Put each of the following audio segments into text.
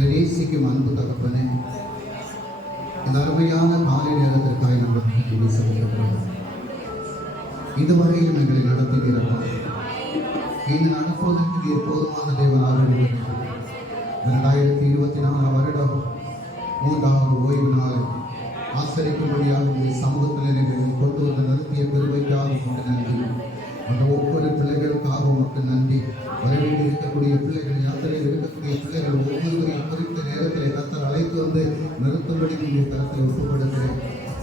நேசிக்கும் அன்பு தகப்பனே, இந்த அருமையான காலை நேரத்திற்காக நாங்கள் பேசுகிறோம். இதுவரையும் எங்களை நடத்துகிறப்பா, இங்கு நடப்பதற்கு நீர் போதுமான தேவனாக 2024 வருடம் 3வது ஓய்வு நாள் ஆச்சரிக்கும்படியாக உங்கள் சமூகத்தில் எங்களை கொண்டு வந்து நிறுத்திய பெருமைக்காக உமக்கு நன்றி. அந்த ஒவ்வொரு பிள்ளைகளுக்காக உமக்கு நன்றி. வரவேண்டி இருக்கக்கூடிய பிள்ளைகள், யாத்திரையில் இருக்கக்கூடிய பிள்ளைகள் ஒவ்வொருவரையும் குறித்த நேரத்தில் கர்த்தர் அழைத்து வந்து நிறுத்தும்படி உங்கள் கருத்தில் ஒப்புப்படுகிறேன்.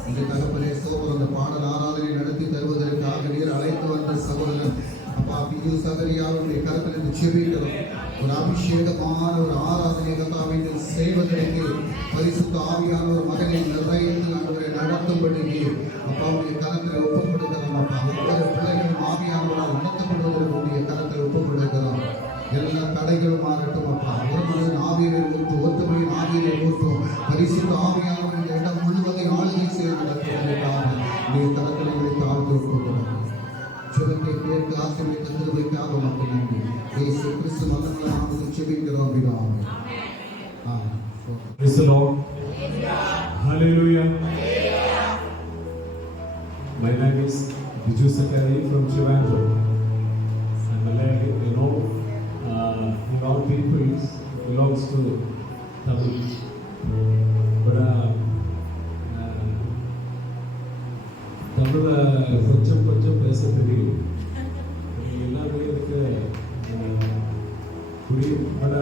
இந்த தகப்பனே சோதரன் அந்த பாடல் ஆராதனை நடத்தி தருவதற்காக நீர் அழைத்து வந்த சகோதரன் அப்பா பியூ சகரியாவுடைய கருத்தில் செபிக்கிறோம். ஒரு அபிஷேகமான ஒரு ஆராதனை கத்தாவை செய்வதற்கு பரிசுத்த ஆவியான ஒரு மகனை நிறைந்து அவரை நடத்தும்படி அப்பாவுடைய கருத்தில் ஒப்புக்கொடுக்கிறோம். அப்பா ஒவ்வொரு பிள்ளைகளும் ஆவியானவரால் நடத்தப்படுவதற்குரிய கருத்தில் ஒப்புக்கொடுக்கிறோம். எல்லா தடைகளும் மாறட்டும். அப்பா ஒரு மனிதன் ஆவியை ஊற்றும், ஒருத்தமையின் ஆவியை ஊற்றும். பரிசுத்த ஆவியானவர் இந்த இடம் முழுவதையும் ஆளுகை செய்து நடத்துவதற்காக நீர் கருத்தில் எங்களை தாழ்த்தி ஒப்புக்கொடுக்கிறோம். ஜெபத்தை கேட்டு ஆசீர்வதித்த கிருபைக்காக உமக்கு நன்றி. இயேசு கிறிஸ்து மகனான நாமத்தில் ஜெபிக்கிறோம் பிதாவே. ஆமென். Praise the Lord. Hallelujah. My name is Biju Sakari from Trivandrum. And in all peoples belongs to Tamil. But தமிழ கொஞ்சம் பேச தெரியும். எல்லாமே எனக்கு புரியும். But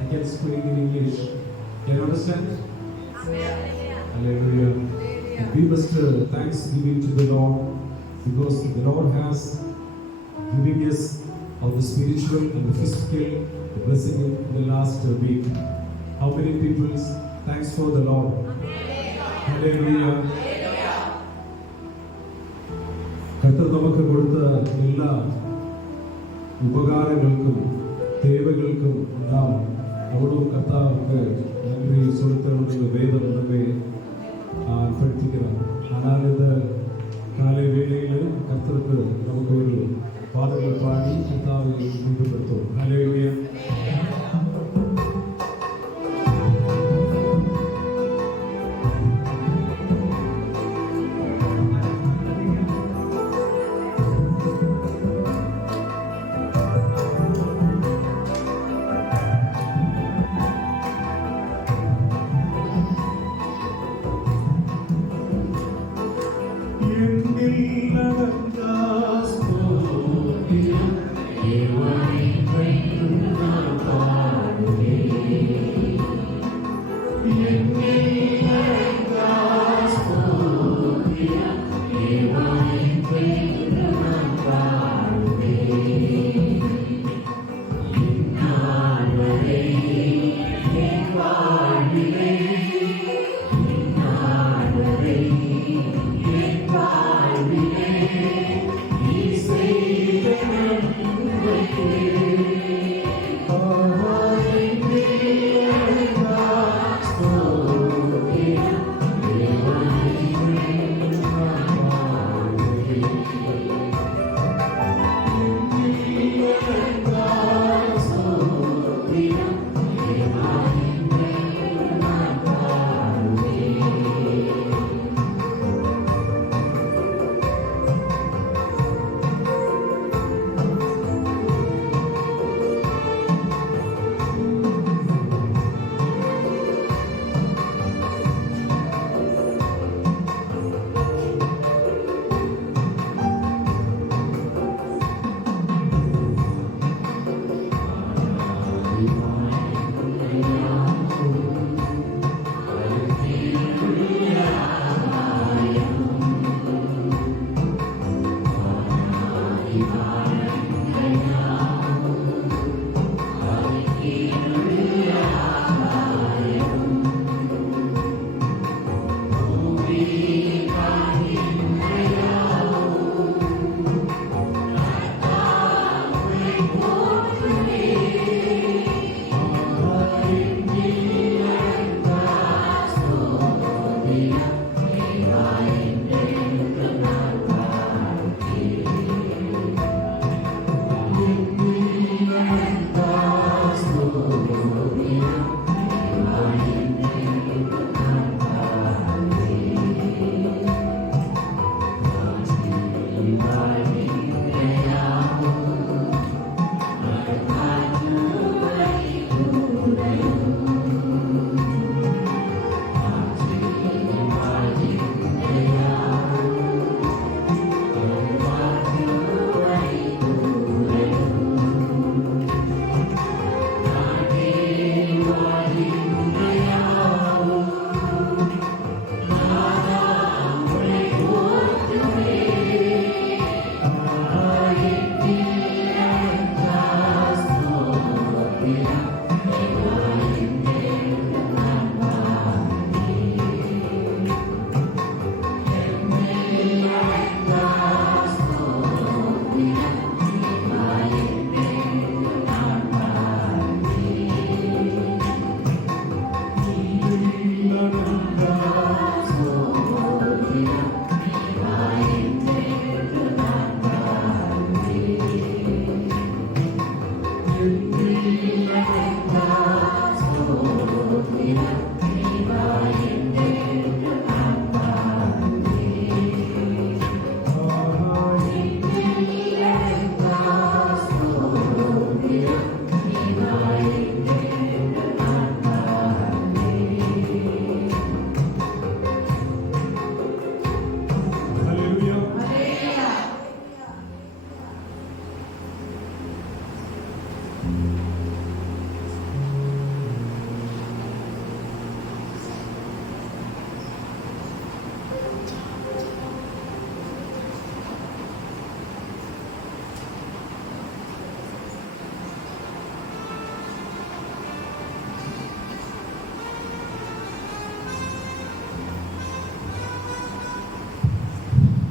I can speak in English. Can you understand? Hallelujah. We must thanksgiving to the Lord because the Lord has given us of the spiritual and the physical blessing in the last week. How many people thanks for the Lord? Hallelujah. கர்த்தர் நமக்கு கொடுத்த எல்லா உபகாரங்களுக்கும் தேவைகளுக்கும் நாம் அவ்வளவு கர்த்தாவுக்கு நன்றி செலுத்த வேதம் நம்மை படுத்திக்கிறார். ஆனால் இந்த காலை வேளையில் கர்த்தருக்கு நமக்கு ஒரு பாடல்கள் பாடி கர்த்தாவை ஈடுபடுத்துவோம். ஹல்லேலூயா. Thank you.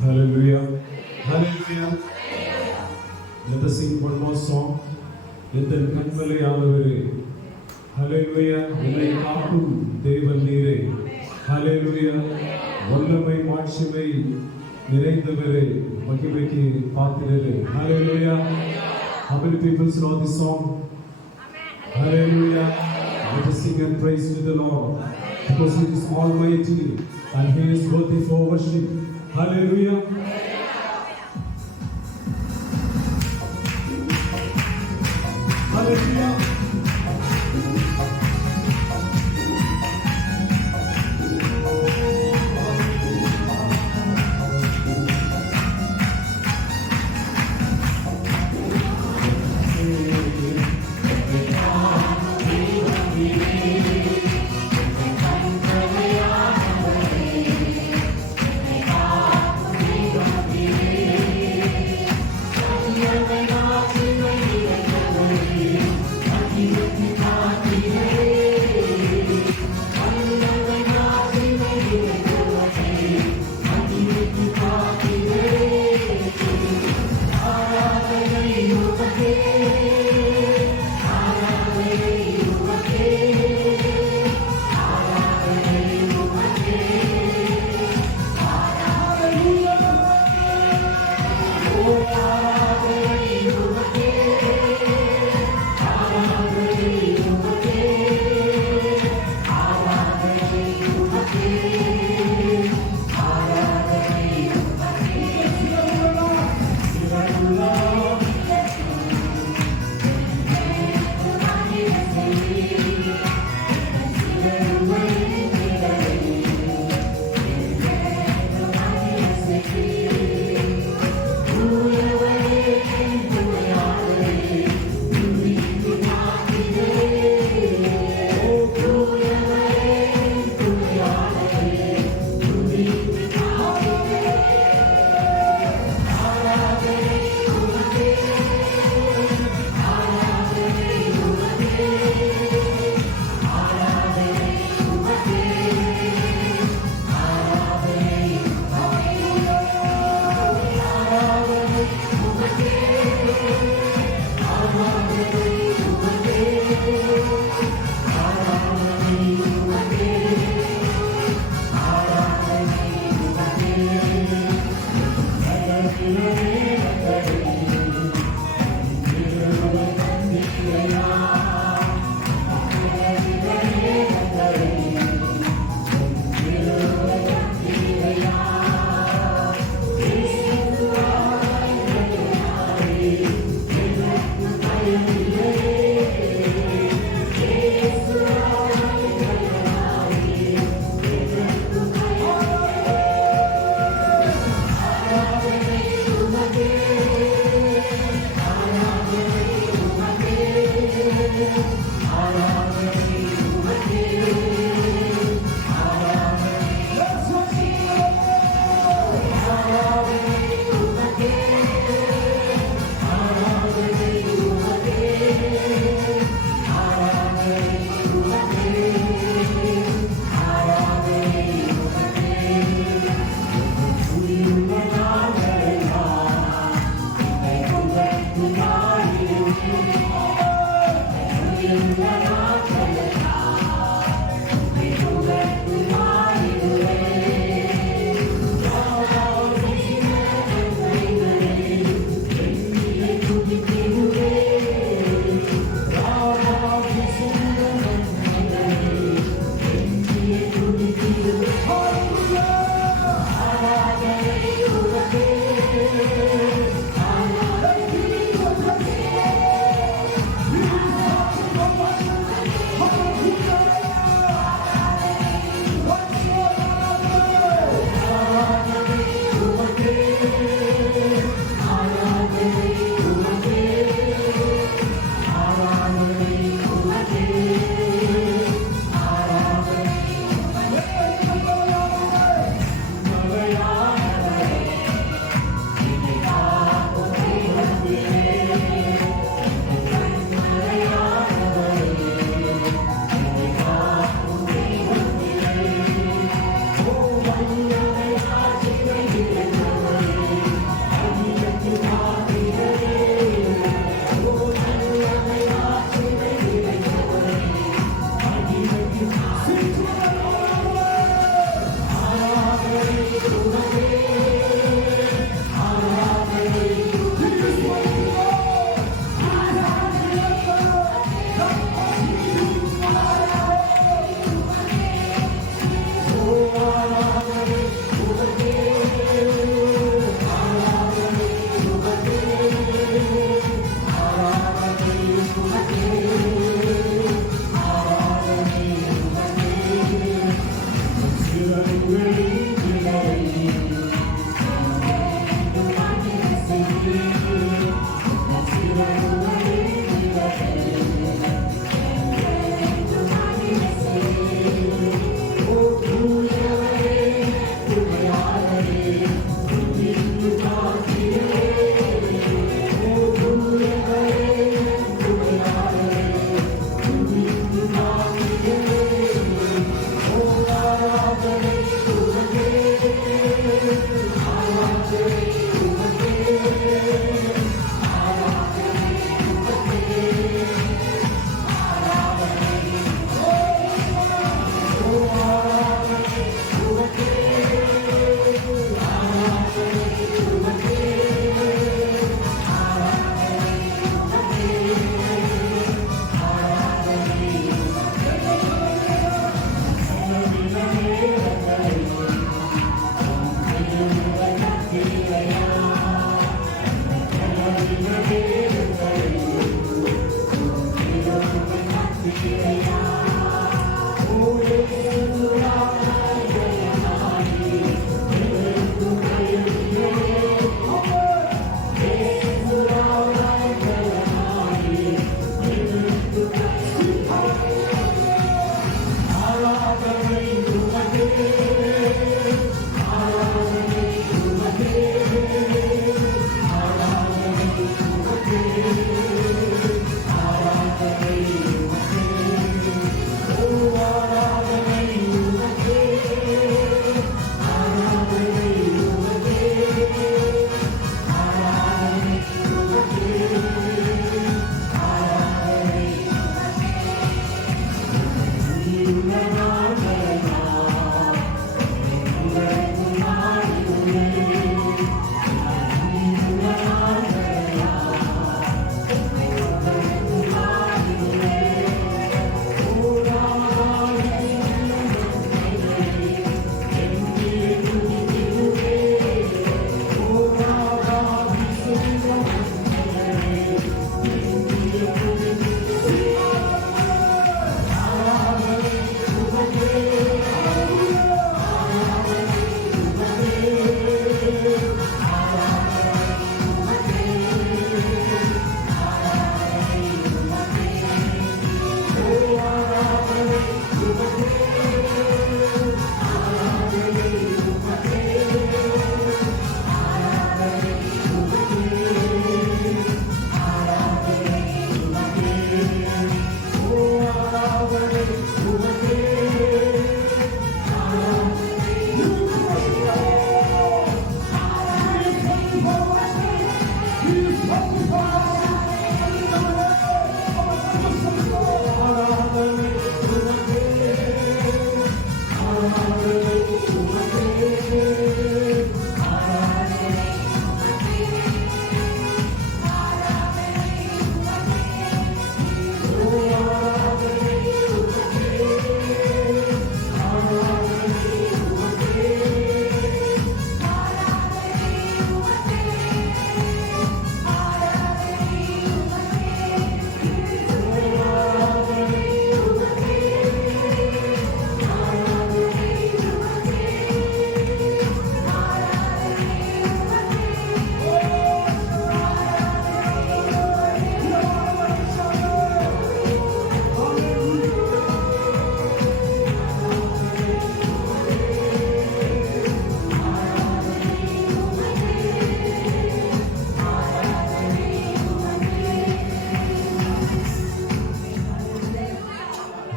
Hallelujah. Hallelujah. Let us sing one more song. எந்தன் கண்மலையானவரே, ஹalleluya, என்னை காக்கும் தேவன் நீரே, ஹalleluya, வல்லமை மாட்சிமை நிறைந்தவரே, மகிமைக்கு பாத்திரரே, ஹalleluya. How many people know this song? Hallelujah. Let us sing and praise to the Lord, because He is almighty and He is worthy for worship. Hallelujah. Hallelujah.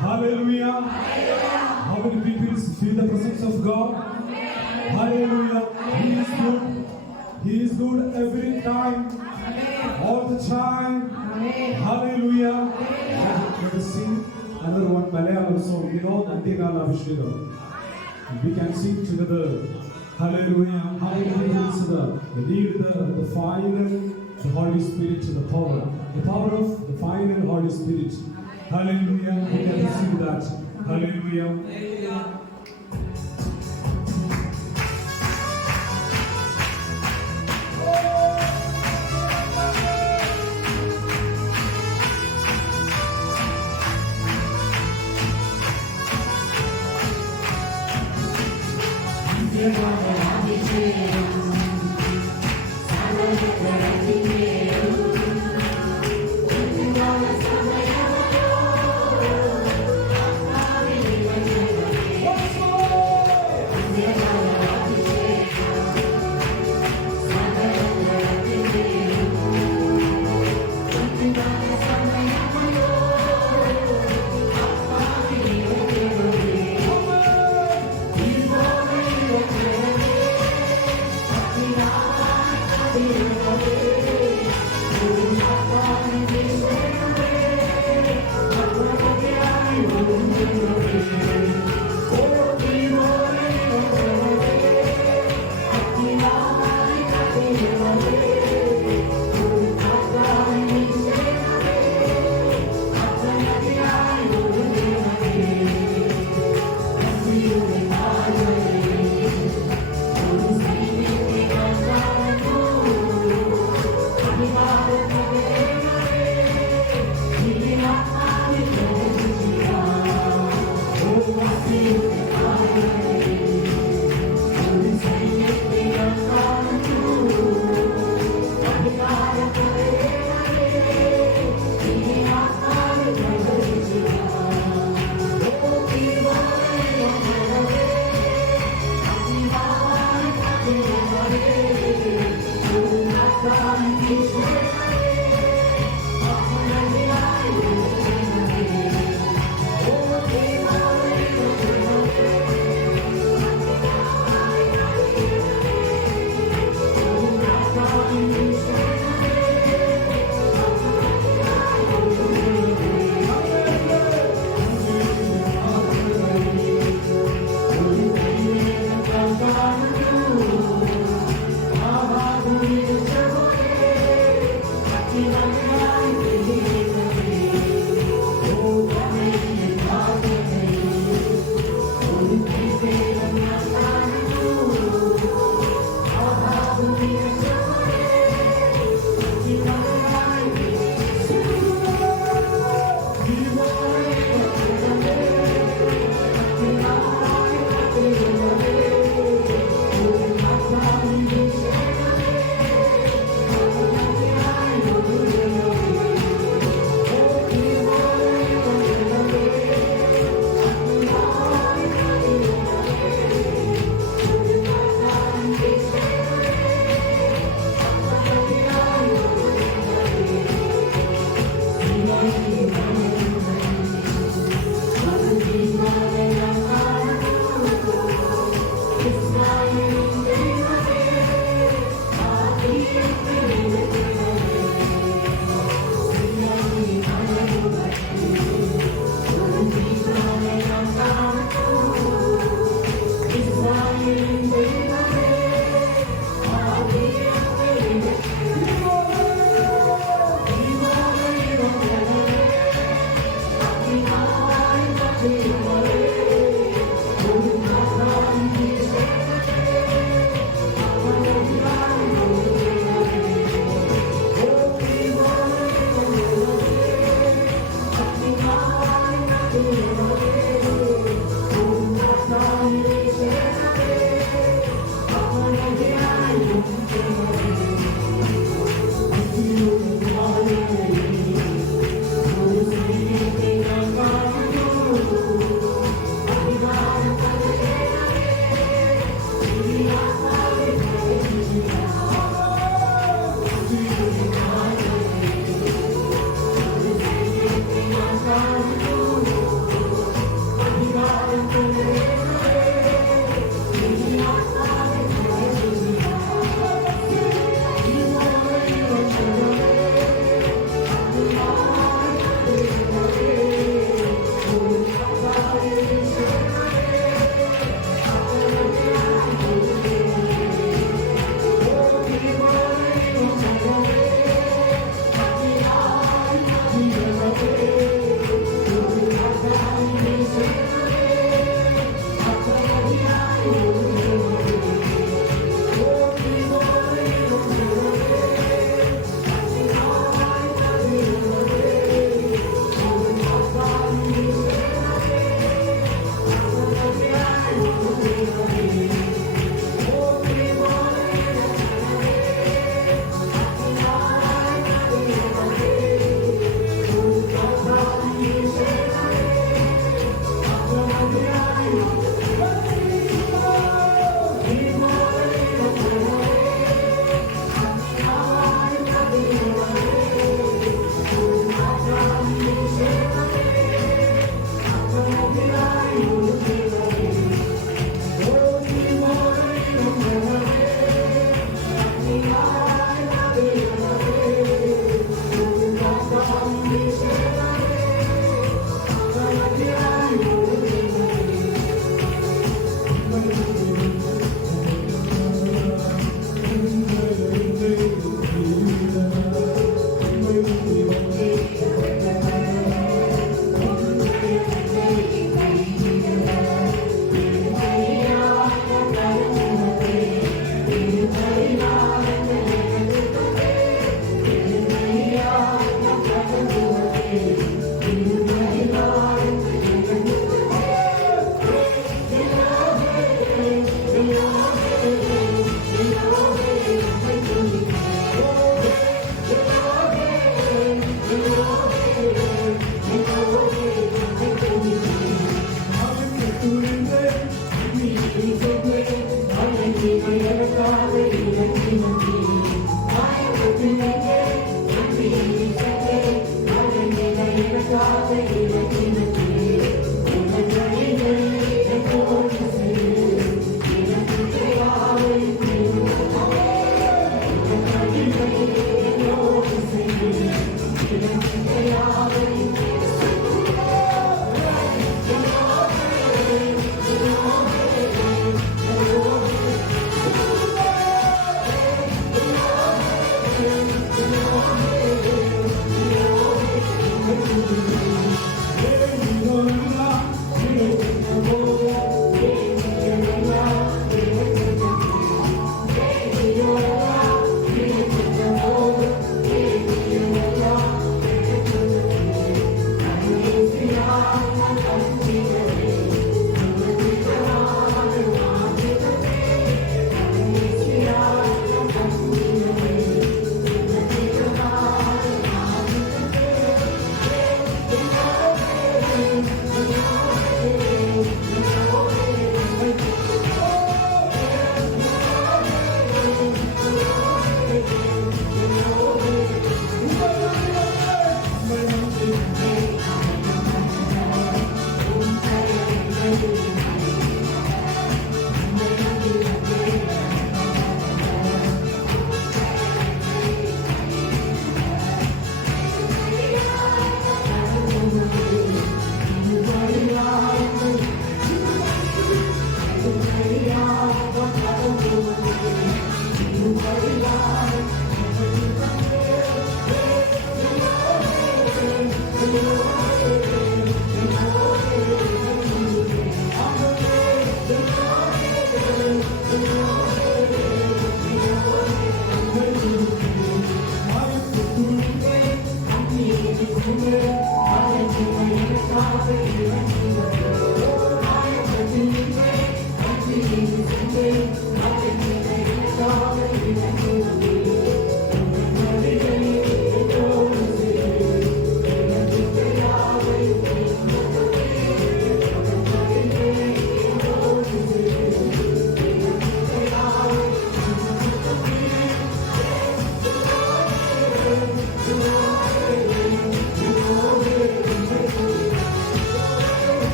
Hallelujah. How many people feel the presence of God? Hallelujah. He is good. He is good every time. All the time. Hallelujah. Let us sing another one Malayalam song. You know, Antikala Abhishekam. We can sing together. Hallelujah. Hallelujah. The need, the final, the Holy Spirit, the power of the final Holy Spirit. Hallelujah. We can receive that. Hallelujah.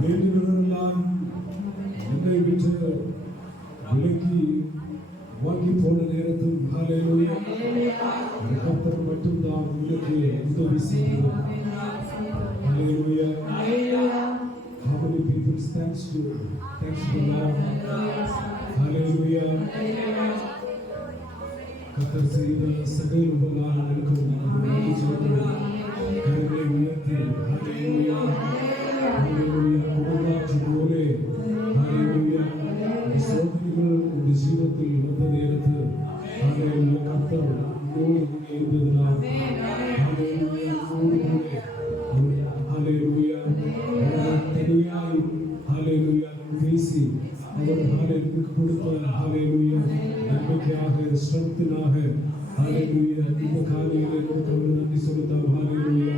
வேண்டுகிறவரெல்லாம் என்னை விட்டு விலக்கி வாங்கி போன நேரத்தில் ஹalleluya கர்த்தர் மட்டும்தான் உங்களுக்கு உதவி செய்கிறார். Hallelujah. How many people thanks to the Lord. Hallelujah. கர்த்தர் செய்த சகல உபகாரங்களுக்கும் நன்றி சொல்கிறேன். கரங்களை உயர்த்தி Hallelujah. இந்த ஸ்ட்ரென்த்தினாக ஹalleluya இந்த காலையிலே நமக்கு நன்றி சொல்லுவோம் ஹalleluya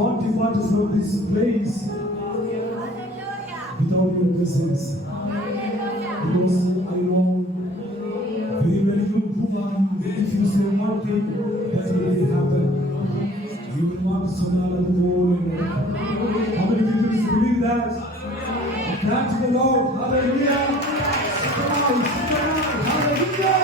not depart from this place without your presence. Because I know very well who are you. If you say one thing, that will happen. You will not sonal at all. How many people believe that? Clap to the Lord. Hallelujah. Come on, hallelujah.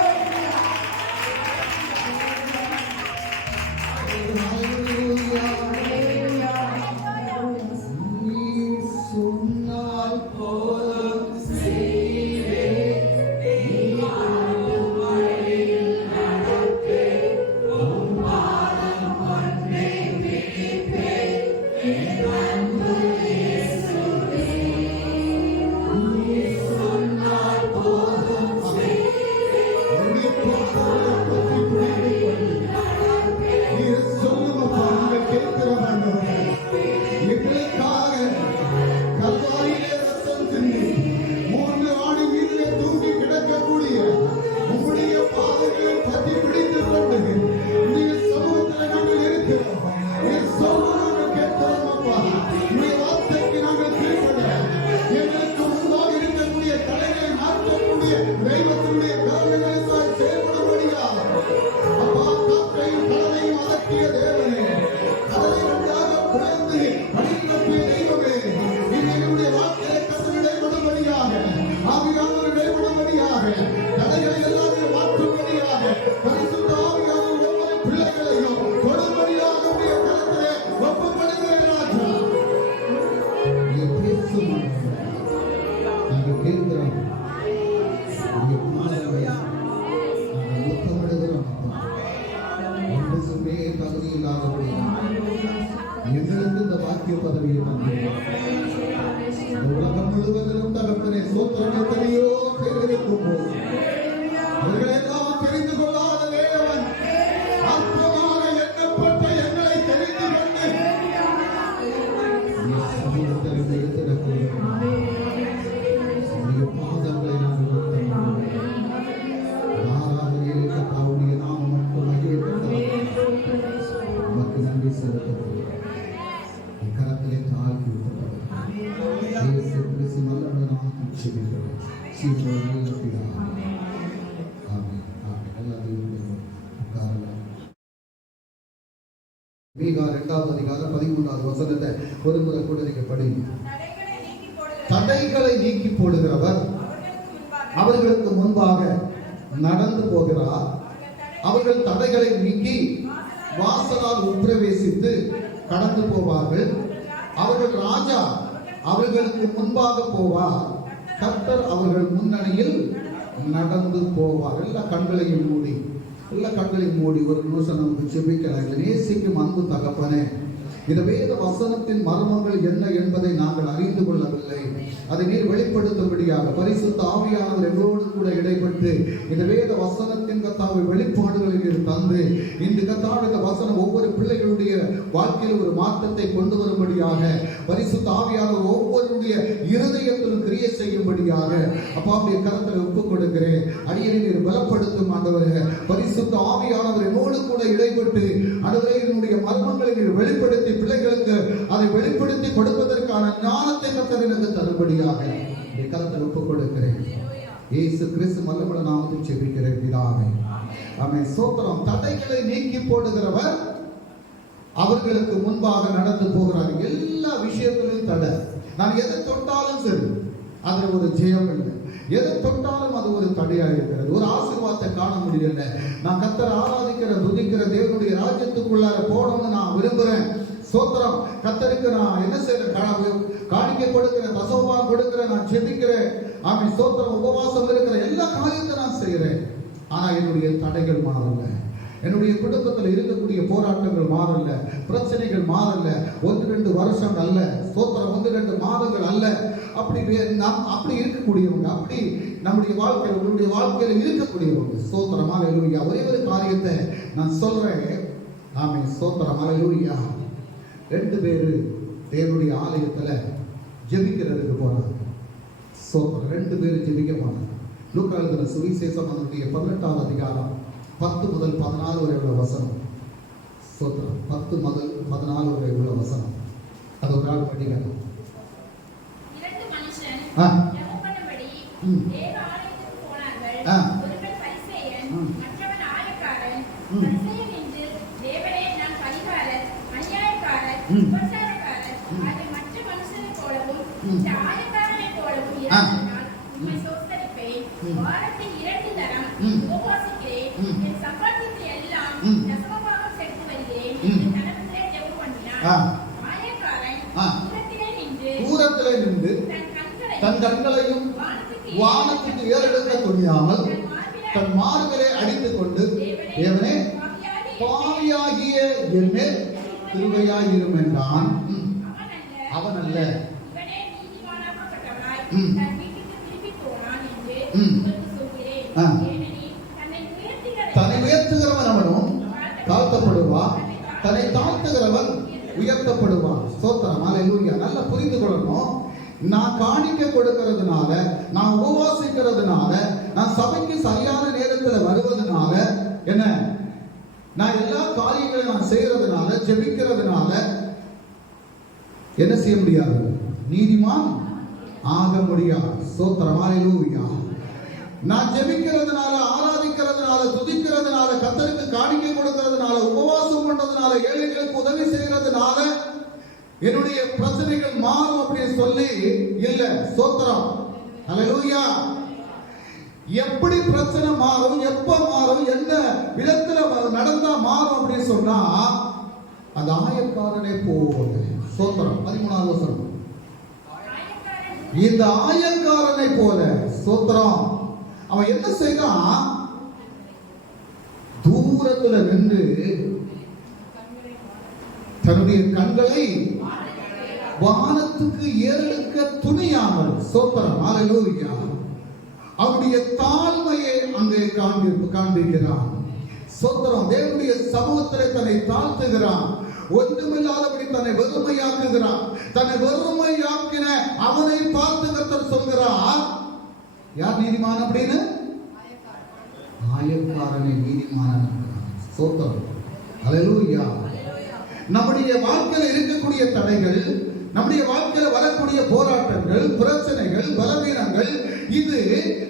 எங்களுக்கு இந்த வாக்கிய பதவியை உலகம் முழுவதிலும் தகப்பனே சோத்திரம் எத்தனையோ பேர் இருக்கும் போது அவர்களெல்லாம் தெரிந்து கொள்ளாத தேவன் அற்பமாக எண்ணப்பட்ட எங்களை தெரிந்து கொண்டு சமூகத்தில் எடுத்திடக்கூடிய பாதங்களை நாங்கள் ஆராதனையை கத்தாவுடைய நாமம் மட்டும் நமக்கு நன்றி செலுத்துகிறோம். கரத்திலே தாழ்த்தி இயேசு கிறிஸ்து நல்ல நாமத்தில் ஜெபிக்கிறோம். சீக்கிரம் நல்ல பிதாவே. ஆமென். ஆமென். எல்லாத்தையும் உட்காரலாம். மீகா 2வது அதிகாரம் 13வது வசனத்தை ஒரு முறை கூட நீங்க படிங்க. தடைகளை நீக்கி போடுகிறவர் அவர்களுக்கு முன்பாக நடந்து போகிறார். அவர்கள் தடைகளை நீக்கி வாசலால் உட்பிரவேசித்து கடந்து போவார்கள். அவர்கள் ராஜா அவர்களுக்கு முன்பாக போவார். கர்த்தர் அவர்கள் முன்னணியில் நடந்து போவார். எல்லா கண்களையும் மூடி ஒரு நிமிஷம் நமக்கு செபிக்கிறார்கள். நேசிக்கும் அன்பு தகப்பனே, இந்த வேத வசனத்தின் மர்மங்கள் என்ன என்பதை நாங்கள் அறிந்து கொள்ளவில்லை. அதை நீர் வெளிப்படுத்தும்படியாக பரிசுத்த ஆவியானவர் எங்களோடு கூட இடைப்பட்டு இந்த வேத வசனத்தின் கத்தாவை வெளிப்பாடுகளை நீர் தந்து இந்த கத்தாவை இந்த வசனம் ஒவ்வொரு பிள்ளைகளுடைய வாழ்க்கையில் ஒரு மாற்றத்தை கொண்டு வரும்படியாக பரிசுத்த ஆவியானவர் ஒவ்வொருடைய இருதயத்திலும் கிரியை செய்யும்படியாக அப்பாவுடைய கரத்தில் ஒப்புக் கொடுக்கிறேன். அடியனை நீர் பலப்படுத்தும் ஆண்டவரே. பரிசுத்த ஆவியானவர் என்னோடு கூட இடைப்பட்டு ஆண்டவரே என்னுடைய மர்மங்களை நீர் வெளிப்படுத்தி பிள்ளைகளுக்கு அதை வெளிப்படுத்தி கொடுப்பதற்கான ஞானத்தை கர்த்தர் எனக்கு தரும்படியாக கரத்தில் ஒப்புக் கொடுக்கிறேன். இயேசு கிறிஸ்து வல்லமையுள்ள நாமத்தில் ஜெபிக்கிறேன் பிதாவே. ஆமென். ஸ்தோத்திரம். தடைகளை நீக்கி போடுகிறவர் அவர்களுக்கு முன்பாக நடந்து போகிறார். எல்லா விஷயத்திலும் தடை. நான் எதை தொட்டாலும் சரி அதுல ஒரு ஜெயம் இல்லை. எதை தொட்டாலும் அது ஒரு தடையா இருக்கிறது. ஒரு ஆசீர்வாதத்தை காண முடியல. நான் கர்த்தரை ஆராதிக்கிற துதிக்கிற தேவனுடைய ராஜ்யத்துக்குள்ளார போகணும்னு நான் விரும்புறேன். சோத்திரம். கர்த்தருக்கு நான் என்ன செய்யறேன்? காணிக்கை கொடுக்கிறேன், தசோபா கொடுக்கிறேன், நான் ஜெபிக்கிறேன். ஆமென். சோத்திரம். உபவாசம் இருக்கிற எல்லா காரியத்தை நான் செய்யறேன். ஆனா என்னுடைய தடைகள் மாறல. என்னுடைய குடும்பத்தில் இருக்கக்கூடிய போராட்டங்கள் மாறல, பிரச்சனைகள் மாறல. 1-2 வருஷம் அல்ல, ஸ்தோத்திரம், 1-2 மாதங்கள் அல்ல. அப்படி இருக்கக்கூடியவங்க, அப்படி நம்முடைய வாழ்க்கையில் உங்களுடைய வாழ்க்கையில் இருக்கக்கூடியவங்க ஸ்தோத்திரம். ஹல்லேலூயா. ஒரே ஒரு காரியத்தை நான் சொல்றேன். ஆமென். ஸ்தோத்திரம். ஹல்லேலூயா. 2 பேரு தேவனுடைய ஆலயத்துல ஜெபிக்கிறதுக்கு போனாங்க. ஸ்தோத்திரம். 2 பேரு ஜெபிக்க போனாங்க. லூக்கா எழுதின சுவிசேஷம் அதனுடைய 18வது அதிகாரம் 10 முதல் 14 வரை உள்ள வசனம். ஸ்தோத்திரம். 10 முதல் 14 வரை உள்ள வசனம் அது ஒரு நாள் படிக்கணும். இரண்டு மனுஷன் ஆ. ஜெபம் பண்ணும்படி ம். தேவ ஆலயத்துக்கு போனார்கள். ஆ. ஒருவன் பரிசேயன், ம். மற்றவன் ஆயக்காரன். ம். பரிசேயன் என்று, தேவனே, நான் பரிகாரர், அநியாயக்காரர், ம். விபச்சாரக்காரர் ம். ஆகிய மற்ற மனுஷரைப் போலவும், ம். இந்த ஆயக்காரனைப் போலவும் ஆ. இராததினால் உம்மை ஸ்தோத்தரிப்பேன். ம். வாரத்தில் 2 தரம் ம். உபவாசிக்கிறேன். ம். என் சம்பாத்தியத்தை எல்லாம் ம். தசமபாகம் செலுத்தி வருகிறேன் ம். என்று தனக்குள்ளே ஜெபம் பண்ணினான். ஆ. ஆயக்காரன் ஆ. தூரத்திலே நின்று தூரத்திலே நின்று தன் கண்களையும் வானத்துக்கு ஏறெடுக்க துணியாமல் தன் மார்பிலே அடித்துக் கொண்டு, தேவனே, பாவியாகிய என் மேல் கிருபையாயிரும் என்றான். அவன் அல்ல. ம். ம். ஆ. தன்னை உயர்த்துகிறவன் அவனும் தாழ்த்தப்படுவான், தன்னை தாழ்த்துகிறவன் உயர்த்தப்படுவான். ஸ்தோத்திரம். ஹல்லேலூயா. நல்லா புரிந்து கொள்ளணும். நான் காணிக்கை கொடுக்கிறதுனால, நான் உபவாசிக்கிறதுனால, நான் சபைக்கு சரியான நேரத்தில் வருவதனால, என்ன, நான் எல்லா காரியங்களையும் நான் செய்யறதுனால, ஜெபிக்கிறதுனால என்ன செய்ய முடியாது? நீதிமான் ஆக முடியாது. ஸ்தோத்திரம். ஹல்லேலூயா. நான் ஜெபிக்கிறதுனால, ஆராதிக்கிறதுனால, துதிக்கிறதுனால, கர்த்தருக்கு காணிக்கை கொடுக்கிறதுனால, உபவாசம் பண்றதுனால, ஏழைகளுக்கு உதவி செய்யறதுனால என்னுடைய பிரச்சனைகள் மாறும் அப்படின்னு சொல்லி இல்ல. ஸ்தோத்திரம். ஹல்லேலூயா. எப்படி பிரச்சனை மாறும், எப்ப மாறும், என்ன விதத்துல நடந்தா மாறும் அப்படின்னு சொன்னா, அந்த ஆயக்காரனை போல. ஸ்தோத்திரம். 13வது வசனம். இந்த ஆயக்காரனை போல. ஸ்தோத்திரம். அவன் என்ன செய்தான்? தூரத்துல நின்று தன்னுடைய கண்களை வானத்துக்கு ஏறெடுக்க துணியாமல். ஸ்தோத்திரம். ஹல்லேலூயா. அவருடைய தாழ்மையை அங்கே காண்பிக்கிறான். ஸ்தோத்திரம். தேவனுடைய சமூகத்திலே தன்னை தாழ்த்துகிறான். ஒன்றுமில்லாதபடி தன்னை வெறுமையாக்குகிறான். தன்னை வெறுமையாக்கின அவனை பார்த்து கர்த்தர் சொல்கிறார், யார் நீதிமான் அப்படின்னு? ஆயக்காரனை நீதிமான். ஸ்தோத்திரம். ஹல்லேலூயா. நம்முடைய வாழ்க்கையில் இருக்கக்கூடிய தடைகள், நம்முடைய வாழ்க்கையில் வரக்கூடிய போராட்டங்கள், பிரச்சனைகள், பலவீனங்கள், இது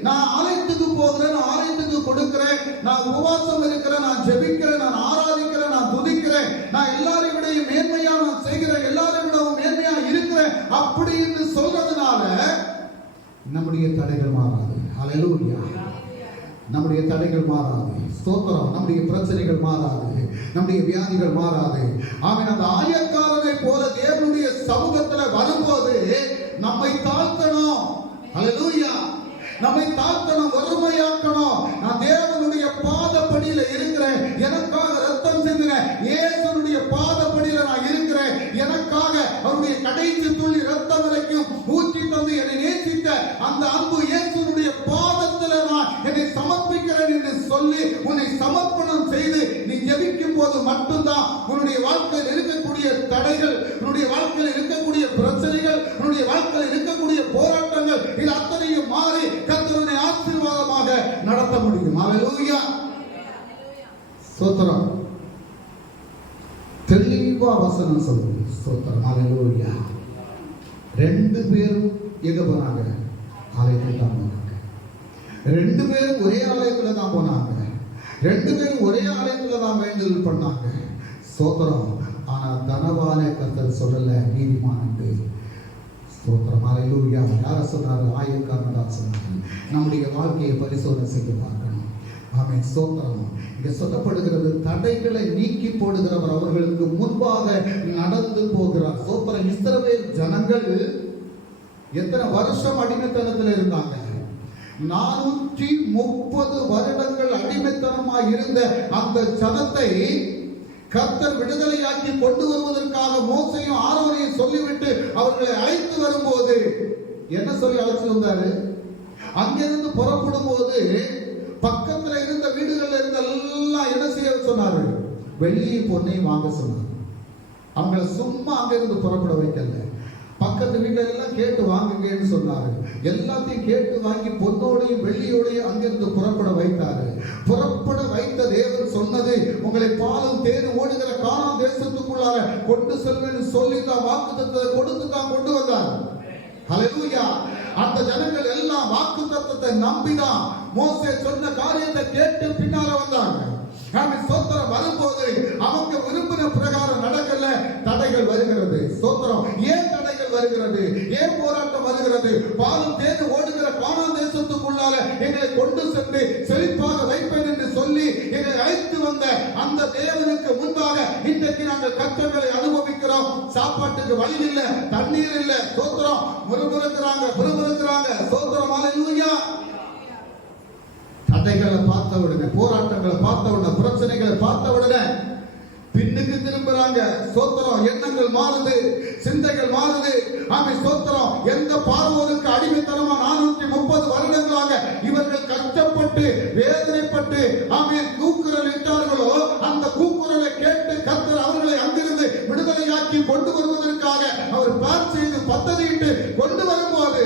நான் ஆலயத்துக்கு போகிறேன், நான் ஆலயத்துக்கு கொடுக்கிறேன், நான் உபவாசம் இருக்கிறேன், நான் ஜெபிக்கிறேன், நான் ஆராதிக்கிறேன், நான் துதிக்கிறேன், நான் எல்லாரையும் விட மேன்மையா நான் செய்கிறேன், எல்லாரையும் விட மேன்மையா இருக்கிறேன் அப்படி என்று சொல்றதுனால நம்முடைய தடைகள் மாறாது. ஹல்லேலூயா. நம்முடைய தடைகள் மாறாது. ஸ்தோத்திரம். நம்முடைய பிரச்சனைகள் மாறாது, நம்முடைய வியாதிகள் மாறாது. ஆமென். அந்த ஆயக்காரனை போல தேவனுடைய சமூகத்தில் வரும்போது நம்மை தாழ்த்தணும். ஹல்லேலூயா. நம்மை தாழ்த்தணும், வறுமையாக்கணும். நான் தேவனுடைய பாதப்படியில இருக்கிறேன், எனக்காக ரத்தம் சிந்தினேன் இயேசுனுடைய பாதப்படியில நான் இருக்கிறேன், எனக்காக அவருடைய கடைசி துளி ரத்தம் வரைக்கும் ஊற்றி தந்து என்னை நேசித்த அந்த அன்பு இயேசுனுடைய பாதத்தில் நான் என்னை சமர்ப்பிக்கிறேன் என்று சொல்லி உன்னை சமர்ப்பணம் செய்து நீ ஜெபிக்கும் போது மட்டும்தான் உன்னுடைய வாழ்க்கையில் இருக்கக்கூடிய தடைகள், உன்னுடைய வாழ்க்கையில் இருக்கக்கூடிய பிரச்சனைகள், உன்னுடைய வாழ்க்கையில் இருக்கக்கூடிய போராட்டங்கள் இது அத்தனையும் மாறி கர்த்தருடைய ஆசீர்வாதமாக நடத்த முடியும். ஹல்லேலூயா. ஸ்தோத்திரம். தெளிவா வசனம் சொல்லுங்க. ஸ்தோத்திரம். ஹல்லேலூயா. 2 பேரும் எங்க போனாங்க? ஆலயத்துக்கு தான் போனாங்க. 2 பேரும் ஒரே ஆலயத்துல தான் போனாங்க. 2 பேரும் ஒரே ஆலயத்துல தான் வேண்டுதல் பண்ணாங்க. ஸ்தோத்திரம். ஆனா தனவானே கர்த்தர் சொல்லல நீதிமான் என்று. ஸ்தோத்திரம். ஹல்லேலூயா. யார சொன்னாரு? ஆயக்காரன் தான் சொன்னாரு. நம்முடைய வாழ்க்கையை பரிசோதனை செய்து பார்க்கணும். ஆமென். ஸ்தோத்திரம். இங்க சொல்லப்படுகிறது, தடைகளை நீக்கி போடுகிறவர் அவர்களுக்கு முன்பாக நடந்து போகிறார். ஸ்தோத்திரம். இஸ்ரவேல் ஜனங்கள் எத்தனை வருஷம் அடிமைத்தனத்தில் இருந்தாங்க? 430 வருடங்கள் அடிமைத்தனமாக இருந்த அந்த ஜனத்தை கர்த்தர் விடுதலையாக்கி கொண்டு வருவதற்காக மோசையும் ஆரோனையும் சொல்லிவிட்டு அவர்களை அழைத்து வரும்போது என்ன சொல்லி அழைத்து வந்தாரு? அங்கிருந்து புறப்படும் போது பக்கத்துல இருந்த வீடுகள்ல இருந்த எல்லாம் என்ன செய்ய சொன்னாரு? வெள்ளி பொன்னை வாங்க சொன்னார். அவங்களை சும்மா அங்கிருந்து புறப்பட வைக்கல. பக்கத்து வீட்டுல எல்லாம் கேட்டு வாங்குங்கன்னு சொன்னாரு. எல்லாத்தையும் கேட்டு வாங்கி பொன்னோடையும் வெள்ளியோடையும் அங்கிருந்து புறப்பட வைத்தாரு. புறப்பட வைத்த தேவன் சொன்னது, உங்களை பாலும் தேனும் ஓடுகிற கானான் தேசத்துக்குள்ளார கொண்டு செல்வேன்னு சொல்லி தான் வாக்குத்தத்தத்தை கொடுத்து தான் கொண்டு வந்தார். ஹல்லேலூயா. அந்த ஜனங்கள் எல்லாம் வாக்குத்தத்தத்தை நம்பிதான் மோசே சொன்ன காரியத்தை கேட்டு பின்னால வந்தாங்க. ஸ்தோத்திரம். வரும்போது அவங்க விரும்பின பிரகாரம் நடக்கல, தடைகள் வருகிறது. ஸ்தோத்திரம். ஏன் தடைகள் வருகிறது? ஏன் போராட்டம் வருகிறது? பாலும் தேனும் ஓடுகிற கானான் தேசத்துக்குள்ளால எங்களை கொண்டு சென்று செழிப்பாக வைப்பேன் என்று சொல்லி எங்களை அழைத்து வந்த அந்த தேவனுக்கு முன்பாக இன்றைக்கு நாங்கள் கஷ்டங்களை அனுபவிக்கிறோம். சாப்பாட்டுக்கு வழி இல்ல, தண்ணீர் இல்ல. ஸ்தோத்திரம். முறுமுறுக்கிறாங்க. ஸ்தோத்திரம். ஹல்லேலூயா. தடைகளை பார்த்த உடனே, போராட்டங்களை பார்த்த உடனே, பிரச்சனைகளை பார்த்த உடனே பின்னுக்கு திரும்புறாங்க. ஸ்தோத்திரம். எண்ணங்கள் மாறுது, சிந்தைகள் மாறுது. ஆமென். ஸ்தோத்திரம். எந்த பார்வோனுக்கு அடிமைத்தனமா 430 வருடங்களாக இவர்கள் கஷ்டப்பட்டு வேதனைப்பட்டு ஆமென் கூக்குரல் இட்டார்களோ, அந்த கூக்குரலை கேட்டு கர்த்தர் அவர்களை அங்கிருந்து விடுதலையாக்கி கொண்டு வருவதற்காக அவர் பிளான் செய்து பദ്ധதியிட்டு கொண்டு வரும்போது,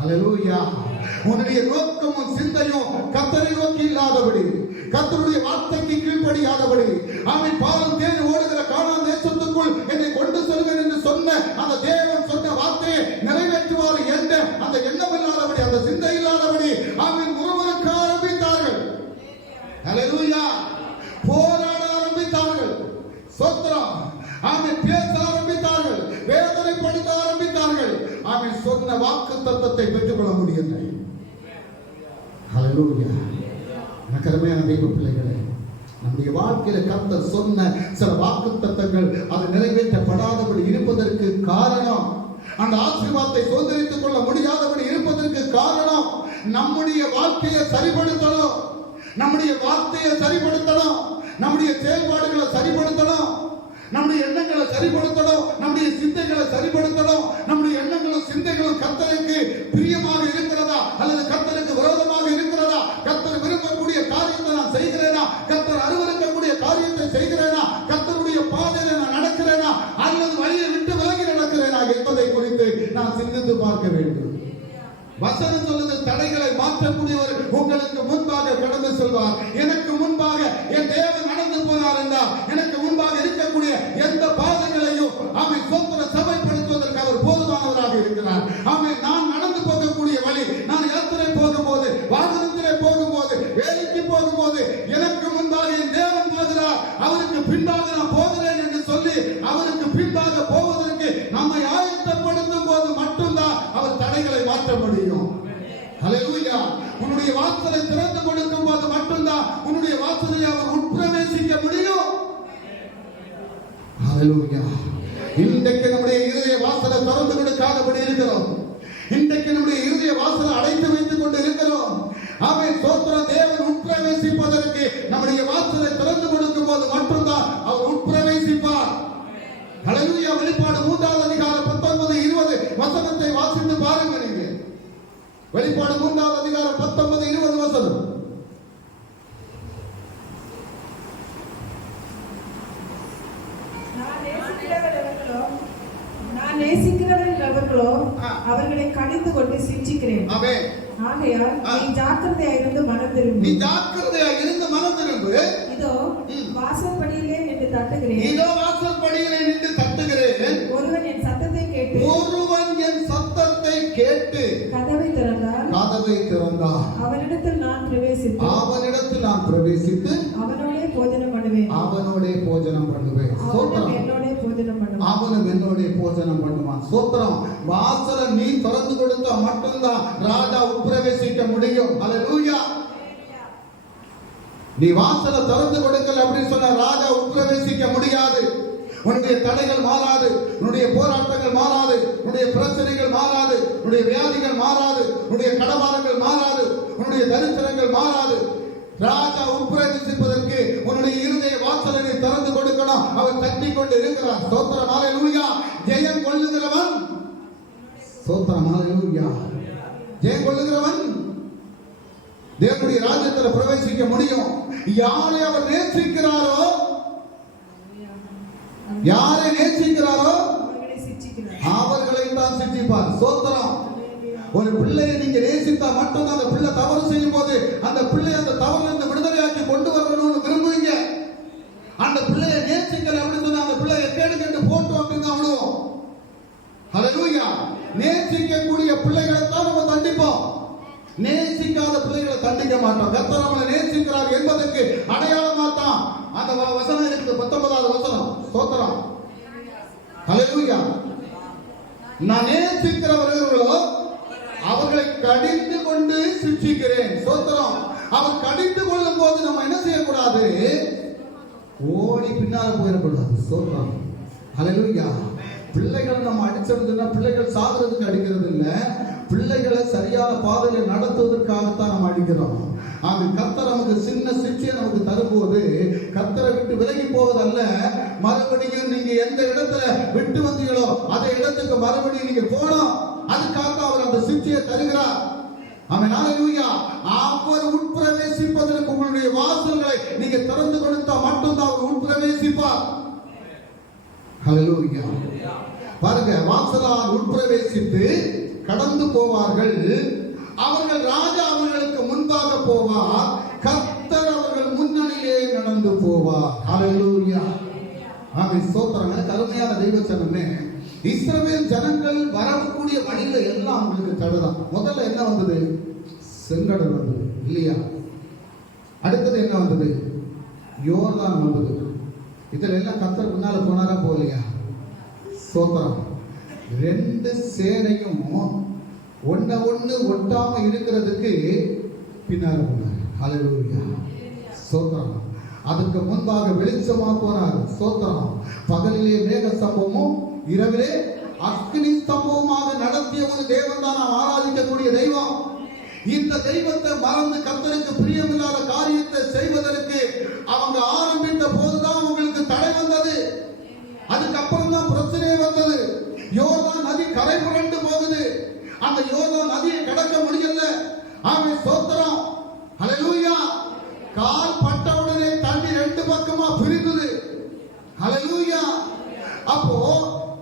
ஹல்லேலூயா, உன்னுடைய நோக்கமும் சிந்தையும் கர்த்தரை நோக்கி இல்லாதபடி, கர்த்தருடைய வார்த்தைக்கு கீழ்ப்படியாதபடி, ஆமென், பாலும் தேனும் ஓடுகிற கானான் தேசத்துக்குள் என்னை கொண்டு செல்வேன் என்று சொன்ன அந்த தேவன் சொன்ன வார்த்தையை நிறைவேற்றுவார் என்ற அந்த எண்ணம் இல்லாதபடி, அந்த சிந்தை இல்லாதபடி ஆமென் முறுமுறுக்க ஆரம்பித்தார்கள். ஹல்லேலூயா. போராட ஆரம்பித்தார்கள். ஸ்தோத்திரம். ஆமென். பேச ஆரம்பித்தார்கள். வேதனைப்படுத்த ஆரம்பித்தார்கள். ஆமென். சொன்ன வாக்குத்தத்தத்தை பெற்றுக்கொள்ள முடியவில்லை. ஹல்லேலூயா. அருமையான தெய்வ பிள்ளைகளே, நம்முடைய வாழ்க்கையில கர்த்தர் சொன்ன சில வாக்குத்தத்தங்கள் அது நிறைவேற்றப்படாதபடி இருப்பதற்கு காரணம், அந்த ஆசீர்வாதத்தை சுதந்திரித்துக் கொள்ள முடியாதபடி இருப்பதற்கு காரணம், நம்முடைய வாழ்க்கையை சரிப்படுத்தணும், நம்முடைய வார்த்தையை சரிப்படுத்தணும், நம்முடைய செயல்பாடுகளை சரிப்படுத்தணும், நம்முடைய எண்ணங்களை சரிப்படுத்தணும், நம்முடைய சிந்தைகளை சரிப்படுத்தணும். நம்முடைய எண்ணங்களும் சிந்தைகளும் கர்த்தருக்கு பிரியமாக இருக்கிறதா அல்லது கர்த்தருக்கு விரோதமாக இருக்கிறதா? கர்த்தர் விரும்பக்கூடிய காரியத்தை நான் செய்கிறேனா? கர்த்தர் அருவருக்கக்கூடிய காரியத்தை செய்கிறேனா? கர்த்தருடைய பாதையில நான் நடக்கிறேனா அல்லது வழியை விட்டு விலகி நடக்கிறேனா என்பதை குறித்து நான் சிந்தித்து பார்க்க வேண்டும். வசனம் சொல்லுது, தடைகளை மாற்றக்கூடியவர் உங்களுக்கு முன்பாக கடந்து செல்வார். எனக்கு முன்பாக என் தேவன் நடந்து போனார் என்றால் எனக்கு முன்பாக இருக்கக்கூடிய எந்த பாதைகளையும் ஆமென் ஸ்தோத்திர சபைப்படுத்துவதற்கு அவர் போதுமானவராக இருக்கிறார். ஆமென். நான் நடந்து போகக்கூடிய வழி, நான் யாத்திரை போகும்போது, வாகனத்திலே போகும்போது, வேலைக்கு போகும்போது எனக்கு முன்பாக என் தேவன் போகிறார், அவருக்கு பின்பாக நான் போகிறேன் என்று சொல்லி அவருக்கு பின்பாக போவதற்கு நம்மை ஆயத்தப்படுத்தும் போது மட்டும்தான் அவர் தடைகளை மாற்ற முடியும். ஹல்லேலூயா. உன்னுடைய வாசலை திறந்து கொடுக்கும் போது மட்டும்தான் உன்னுடைய வாசலை அவர் உட்பிரவேசிக்க முடியும். ஹல்லேலூயா. இன்றைக்கு நம்முடைய இருதய வாசலை திறந்து கொடுக்காதபடி இருக்கிறோம். இன்றைக்கு நம்முடைய இருதய வாசலை அடைத்து வைத்துக் கொண்டு இருக்கிறோம். ஆமென். ஸ்தோத்திரம். தேவன் உட்பிரவேசிப்பதற்கு நம்முடைய வாசலை திறந்து கொடுக்கும் போது மட்டும்தான் அவர் உட்பிரவேசிப்பார். ஹல்லேலூயா. வெளிப்பாடு 3வது அதிகாரம் 19, 20 வசனத்தை வாசித்து பாருங்க. நீங்க வெளிப்பாடு 3வது அதிகாரம் 19, 20 வசனம். நான் நேசிக்கிறவர்கள் எவர்களோ அவர்களை கடிந்து கொண்டு சிட்சிக்கிறேன். ஆமென். ஆகையால் நீ ஜாக்கிரதையாக இருந்து மனம் திரும்பு. நீ ஜாக்கிரதையாக இருந்து மனம் திரும்பு. இதோ வாசற்படியிலே நின்று தட்டுகிறேன். இதோ வாசற்படியிலே நின்று தட்டுகிறேன். ஒருவன் என் சத்தத்தை கேட்டு கதவை திறந்தால் அவனிடத்தில் நான் பிரவேசித்து அவனோடே போஜனம் பண்ணுவேன். அவனும் என்னோட போஜனம் பண்ணுவான். ஸ்தோத்திரம். வாசலை நீ திறந்து கொடுத்தா மட்டும்தான் ராஜா உட்பிரவேசிக்க முடியும். ஹல்லேலூயா. நீ வாசலை திறந்து கொடுக்கல அப்படின்னு சொன்ன ராஜா உட்பிரவேசிக்க முடியாது. உன்னுடைய தடைகள் மாறாது, உன்னுடைய போராட்டங்கள் மாறாது, உன்னுடைய பிரச்சனைகள் மாறாது, உன்னுடைய வியாதிகள் மாறாது, உன்னுடைய கடபாரங்கள் மாறாது, உன்னுடைய தரித்திரங்கள் மாறாது. ராஜா உட்பிரவேசிப்பதற்கு உன்னுடைய இருதய வாசலை நீ திறந்து கொடுக்கணும். அவர் தட்டி கொண்டு இருக்கிறார். ஸ்தோத்திரம். ஹல்லேலூயா. ஜெயம் கொள்ளுகிறவன், ஸ்தோத்திரம். ஹல்லேலூயா. ஜெயம் கொள்ளுகிறவன் தேவனுடைய ராஜ்யத்தில் பிரவேசிக்க முடியும். யாரை அவர் நேசிக்கிறாரோ, யாரை நேசிக்கிறாரோ அவர்களை தண்டிப்பார். சோத்திரம். ஒரு பிள்ளையை நீங்க நேசித்தா மட்டும்தான் அந்த பிள்ளை தவறு செய்யும் போது அந்த பிள்ளை அந்த தவறிலிருந்து விடுதலையாக்கி கொண்டு வரணும்னு விரும்புவீங்க. அந்த பிள்ளையை நேசிக்கிற அப்படின்னு சொன்னா அந்த பிள்ளையை கேடு கேட்டு போட்டு அப்படின்னு தான் விடுவோம். ஹல்லேலூயா. நேசிக்கக்கூடிய பிள்ளைகளை தான் நம்ம தண்டிப்போம். நேசிக்காத பிள்ளைகளை தண்டிக்க மாட்டோம். கர்த்தர் நம்மளை நேசிக்கிறார் என்பதற்கு அடையாளமா தான் அந்த வசனம் இருக்குது. 19வது வசனம். ஸ்தோத்திரம். ஹல்லேலூயா. நான் நேசிக்கிறவர்களோ அவர்களை கடிந்து கொண்டு சிட்சிக்கிறேன். ஸ்தோத்திரம். அவர் கடிந்து கொள்ளும் போது நம்ம என்ன செய்யக்கூடாது? ஓடி பின்னால போயிடக்கூடாது. ஸ்தோத்திரம். ஹல்லேலூயா. பிள்ளைகளை நம்ம அடிச்சிருந்தா பிள்ளைகள் சாகுறதுக்கு அடிக்கிறது இல்ல, பிள்ளைகளை சரியான பாதையில நடத்துவதற்காகத்தான் நம்ம அடிக்கிறோம். ஆக கர்த்தர் நமக்கு சின்ன சிக்ஷையை நமக்கு தரும்போது கர்த்தரை விட்டு விலகி போவதல்ல, மறுபடியும் நீங்க எந்த இடத்துல விட்டு வந்தீங்களோ அதே இடத்துக்கு மறுபடியும் நீங்க போனோம். அதுக்காக அவர் அந்த சிக்ஷையை தருகிறார். ஆமென். ஹல்லேலூயா. அவர் உட்பிரவேசிப்பதற்கு உங்களுடைய வாசல்களை நீங்க திறந்து கொடுத்தா மட்டும்தான் அவர் உட்பிரவேசிப்பார். ஹல்லேலூயா. பாருங்க, வாசலால் உட்பிரவேசித்து கடந்து போவார்கள். அவர்கள் ராஜா அவர்களுக்கு முன்பாக போவார், கர்த்தர் அவர்கள் முன்னணியிலே நடந்து போவார். ஹல்லேலூயா. ஆமென். ஸ்தோத்திரம். கருமையான தெய்வ ஜனமே, இஸ்ரவேல் ஜனங்கள் வரக்கூடிய வழியில எல்லாம் அவங்களுக்கு தடுதான். முதல்ல என்ன வந்தது? செங்கடல் வந்தது இல்லையா? அடுத்தது என்ன வந்தது? யோர்தான் வந்தது. இதுல எல்லாம் கர்த்தர் முன்னால போனாரா போகலையா? ஸ்தோத்திரம். ரெண்டு சேனையும் ஒண்ணு ஒட்டாம இருக்கிறதுக்கு பின்னால போனார். ஹல்லேலூயா. ஸ்தோத்திரம். அதுக்கு முன்பாக வெளிச்சமா போனார். ஸ்தோத்திரம். பகலிலே மேக ஸ்தம்பமும் இரவிலே அக்னி ஸ்தம்பமாக நடத்திய ஒரு தேவன் தான் நாம் ஆராதிக்கக்கூடிய தெய்வம். இந்த தெய்வத்தை மறந்து கர்த்தருக்கு பிரியமில்லாத காரியத்தை செய்வதற்கு அவங்க ஆரம்பித்த போதுதான் உங்களுக்கு தடை வந்தது. அதுக்கப்புறம் தான் பிரச்சனை வந்தது. யோர்தான் நதி கரை புரண்டு போகுது. அந்த யோர்தான் நதியை கடக்க முடியல. ஆமென். ஸ்தோத்திரம். ஹல்லேலூயா. கால் பட்டவுடனே தண்ணி ரெண்டு பக்கமா பிரிந்தது. ஹல்லேலூயா. அப்போ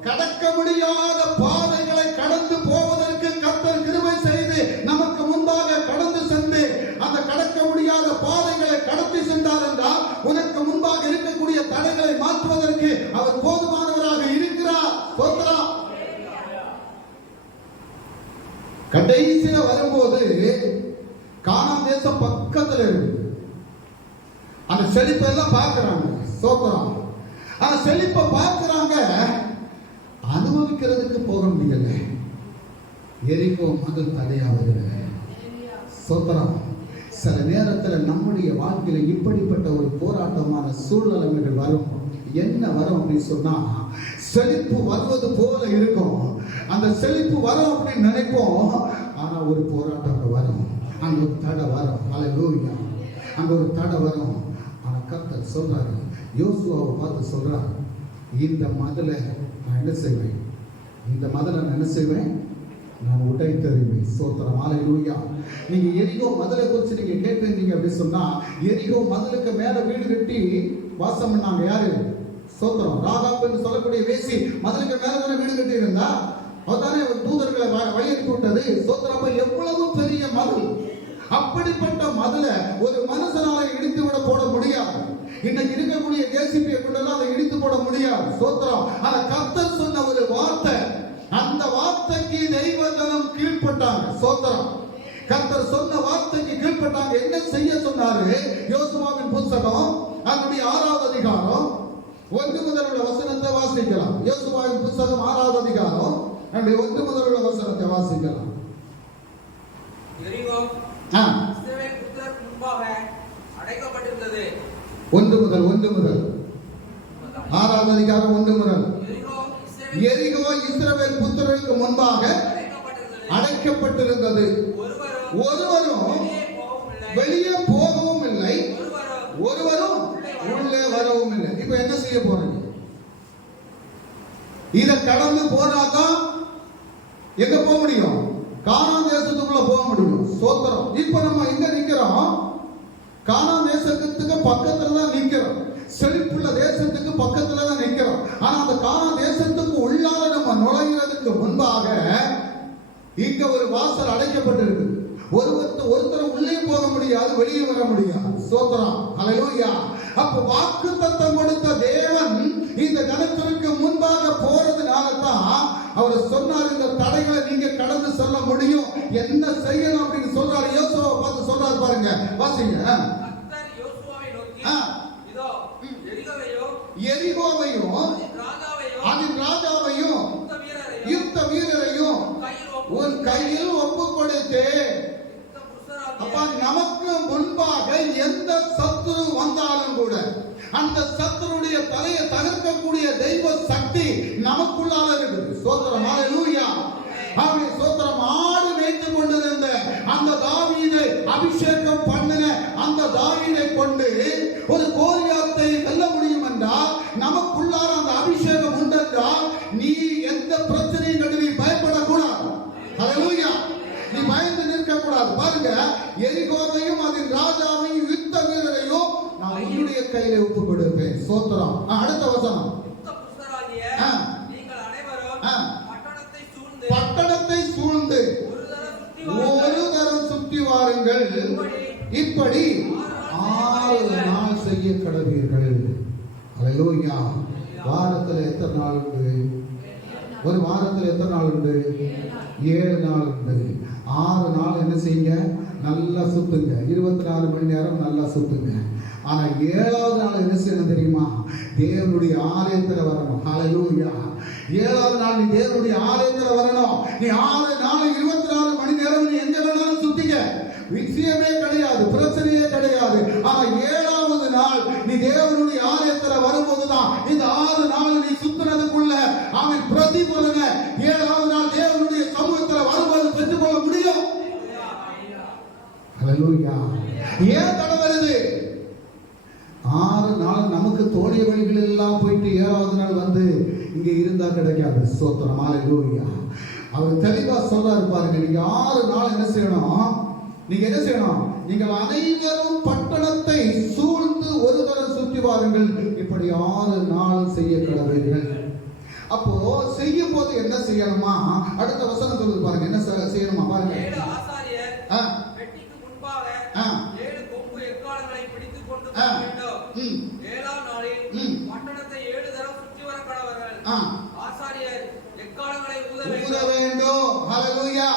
கடக்க முடியாத பாதைகளை கடந்து போவதற்கு கர்த்தர் கிருபை செய்து நமக்கு முன்பாக கடந்து சென்று அந்த கடக்க முடியாத பாதைகளை கடத்தி சென்றார் என்றால் உனக்கு முன்பாக இருக்கக்கூடிய தடைகளை மாற்றுவதற்கு அவர் போதுமானவராக இருக்கிறார். ஸ்தோத்திரம். கடைசியில வரும்போது கானான் தேசம் பக்கத்துல இருக்கு. அந்த செழிப்பை எல்லாம் பார்க்கிறாங்க. ஸ்தோத்திரம். அந்த செழிப்பை பார்க்கிறாங்க, அனுபவிக்கிறதுக்கு போக முடியல. எரிகோ மதில் தடையாவது. ஸ்தோத்திரம். சில நேரத்தில் நம்முடைய வாழ்க்கையில இப்படிப்பட்ட ஒரு போராட்டமான சூழ்நிலைகள் வரும். என்ன வரும் அப்படின்னு சொன்னா, செழிப்பு வருவது போல இருக்கும். அந்த செழிப்பு வரும் அப்படின்னு நினைப்போம். ஆனா ஒரு போராட்டம் வரும், அங்க ஒரு தடை வரும். ஹல்லேலூயா. அங்க ஒரு தடை வரும். ஆனா கர்த்தர் சொல்றாரு, யோசுவாவை பார்த்து சொல்றாரு, இந்த மதிலை நான் என்ன செய்வேன்? இந்த மதிலை நான் என்ன செய்வேன்? நான் உடை தருவேன். ஸ்தோத்திரம். ஹல்லேலூயா. நீங்க எரிகோ மதிலை குறித்து நீங்க கேட்டிருந்தீங்க அப்படின்னு சொன்னா, எரிகோ மதிலுக்கு மேல வீடு கட்டி வாசம் பண்ணாங்க. யாரு? ஸ்தோத்திரம். ராகாப் என்று சொல்லக்கூடிய வேசி மதிலுக்கு மேல தானே வீடு கட்டி இருந்தா. அவதானே தூதர்களை வழி அனுப்பி விட்டது. ஸ்தோத்திரம். எவ்வளவு பெரிய மதில்! அப்படிப்பட்ட மதிலை ஒரு மனுஷனால இடித்து விட போட முடியாது. இன்னைக்கு இருக்கக்கூடிய ஜேசிபியை கொண்டெல்லாம் அதை இடித்து போட முடியாது. ஸ்தோத்திரம். அந்த கர்த்தர் சொன்ன ஒரு வார்த்தை, அந்த வார்த்தைக்கு தெய்வ ஜனம் கீழ்ப்பட்டாங்க. ஸ்தோத்திரம். கர்த்தர் சொன்ன வார்த்தைக்கு கீழ்ப்பட்டாங்க. என்ன செய்ய சொன்னாரு? யோசுவாவின் புத்தகம் அதனுடைய 6வது அதிகாரம் 1 முதல் உள்ள வசனத்தை வாசிக்கலாம். யோசுவாவின் புத்தகம் 6வது அதிகாரம் அதனுடைய 1 முதல் உள்ள வசனத்தை வாசிக்கலாம். எரிகோ இஸ்ரவேல் புத்திரருக்கு முன்பாக அடைக்கப்பட்டிருந்தது. 1 முதல் 6வது அதிகாரம் 1 முதல். எரிகோ இஸ்ரவேல் புத்திரருக்கு முன்பாக அடைக்கப்பட்டிருந்தது. ஒருவரும் வெளியே போகவும் இல்லை, ஒருவரும் உள்ளே வரவும் இல்லை. இப்ப என்ன செய்ய போறீங்க? இத கடந்து போனாதான் எங்க போக முடியும்? கானான் தேசத்துக்குள்ள போக முடியும். ஸ்தோத்திரம். இப்ப நம்ம எங்க நிக்கிறோம்? கானான் தேசத்துக்கு பக்கத்துல தான் நிக்கிறோம். செழிப்புள்ள தேசத்துக்கு பக்கத்துல தான் நிக்கிறோம். ஆனா அந்த கானான் தேசத்துக்கு உள்ளால நம்ம நுழைகிறதுக்கு முன்பாக இங்க ஒரு வாசல் அடைக்கப்பட்டிருக்கு. ஒருத்தர் உள்ளே போக முடியாது, வெளியே வர முடியாது. ஸ்தோத்திரம், ஹல்லேலூயா. அப்ப வாக்குத்தத்தம் கொடுத்த தேவன் இந்த ஜனத்திற்கு முன்பாக போறதுனால தான் அவர் சொன்னார், இந்த தடைகளை நீங்க கடந்து செல்ல முடியும். என்ன செய்யணும் அப்படின்னு சொல்றாரு. யோசுவாவை பார்த்து சொல்றாரு பாருங்க, வாசிங்க. கர்த்தர் யோசுவாவை நோக்கி, இதோ எரிகோவையும் அதன் ராஜாவையும் யுத்த வீரரையும் உன் கையில் ஒப்பு கொடுத்து, அப்பா நமக்கு முன்பாக எந்த சத்துரு வந்தாலும் கூட அந்த சத்துருடைய தலையை தகர்க்கக்கூடிய தெய்வ சக்தி நமக்குள்ளால இருக்குது. ஸ்தோத்திரம், ஹல்லேலூயா. அப்படி ஸ்தோத்திரம். ஆடு மேய்த்து கொண்டிருந்த அந்த தாவீதை அபிஷேகம் பண்ணின அந்த தாவீதை கொண்டு ஒரு கோலியாத்தை வெல்ல முடியும் என்றால், நமக்குள்ளார அந்த அபிஷேகம் உண்டென்றால் நீ எந்த பிரச்சனையும் கண்டு நீ பயப்படக்கூடாது. ஹல்லேலூயா. நீ பயந்து நிற்க கூடாது. பாருங்க, எரிகோவையும் அதன் ராஜாவையும் யுத்த வீரரையும் நான் உன்னுடைய கையில ஒப்பு கொடுப்பேன். ஸ்தோத்திரம். அடுத்த வசனம். பட்டணத்தை சூழ்ந்து ஒரு தரம் சுற்றி வாருங்கள், இப்படி 6 நாள் செய்ய கடவீர்கள். ஹல்லேலூயா. வாரத்தில் எத்தனை நாள் உண்டு? ஒரு வாரத்தில் எத்தனை நாள் உண்டு? 7 நாள் உண்டு. 6 நாள் என்ன செய்யுங்க? நல்லா சுத்துங்க. 24 மணி நேரம் நல்லா சுத்துங்க. ஆனா 7வது நாள் என்ன செய்யணும் தெரியுமா? தேவனுடைய ஆலயத்துல வரணும். ஹல்லேலூயா. 7வது நாள் நீ தேவனுடைய ஆலயத்துல வரணும். நீ 6 நாள் 24 மணி நேரம் நீ எங்க வேணாலும் சுத்திக்க, விஷயமே கிடையாது, பிரச்சனையே கிடையாது. ஆனா 7வது நாள் நீ தேவனுடைய ஆலயத்துல வரும்போதுதான் இந்த 6 நாள் நீ சுத்தினதுக்குள்ள அவன் பிரதிபலனை 7வது நாள் தேவனுடைய சமூகத்துல வரும்போது பெற்றுக்கொள்ள முடியும். ஹல்லேலூயா. ஏன் தடை வருது? 6 நாள் நமக்கு தோழிய வழிகள் எல்லாம் போயிட்டு 7வது நாள் வந்து இங்க இருந்தா கிடைக்காது. ஸ்தோத்திரம், ஹல்லேலூயா. அவர் தெளிவா சொல்றாரு பாருங்க. நீங்க 6 நாள் என்ன செய்யணும்? நீங்க என்ன செய்யணும்? நீங்கள் அனைவரும் பட்டணத்தை சூழ்ந்து ஒரு தரம் சுற்றி வாருங்கள், இப்படி 6 நாள் செய்ய கடவீர்கள். அப்போ செய்யும் போது என்ன செய்யணுமா? அடுத்த வசனம் சொல்லுது பாருங்க, என்ன செய்யணுமா பாருங்க. 7 ஆசாரியர் பெட்டிக்கு முன்பாக 7 கொம்பு எக்காளங்களை பிடித்துக் கொண்டு போக வேண்டும். 7ஆம் நாளில் பட்டணத்தை 7 தரம் சுற்றி வர கடவர்கள். ஆசாரியர் எக்காளங்களை ஊத வேண்டும். ஹல்லேலூயா.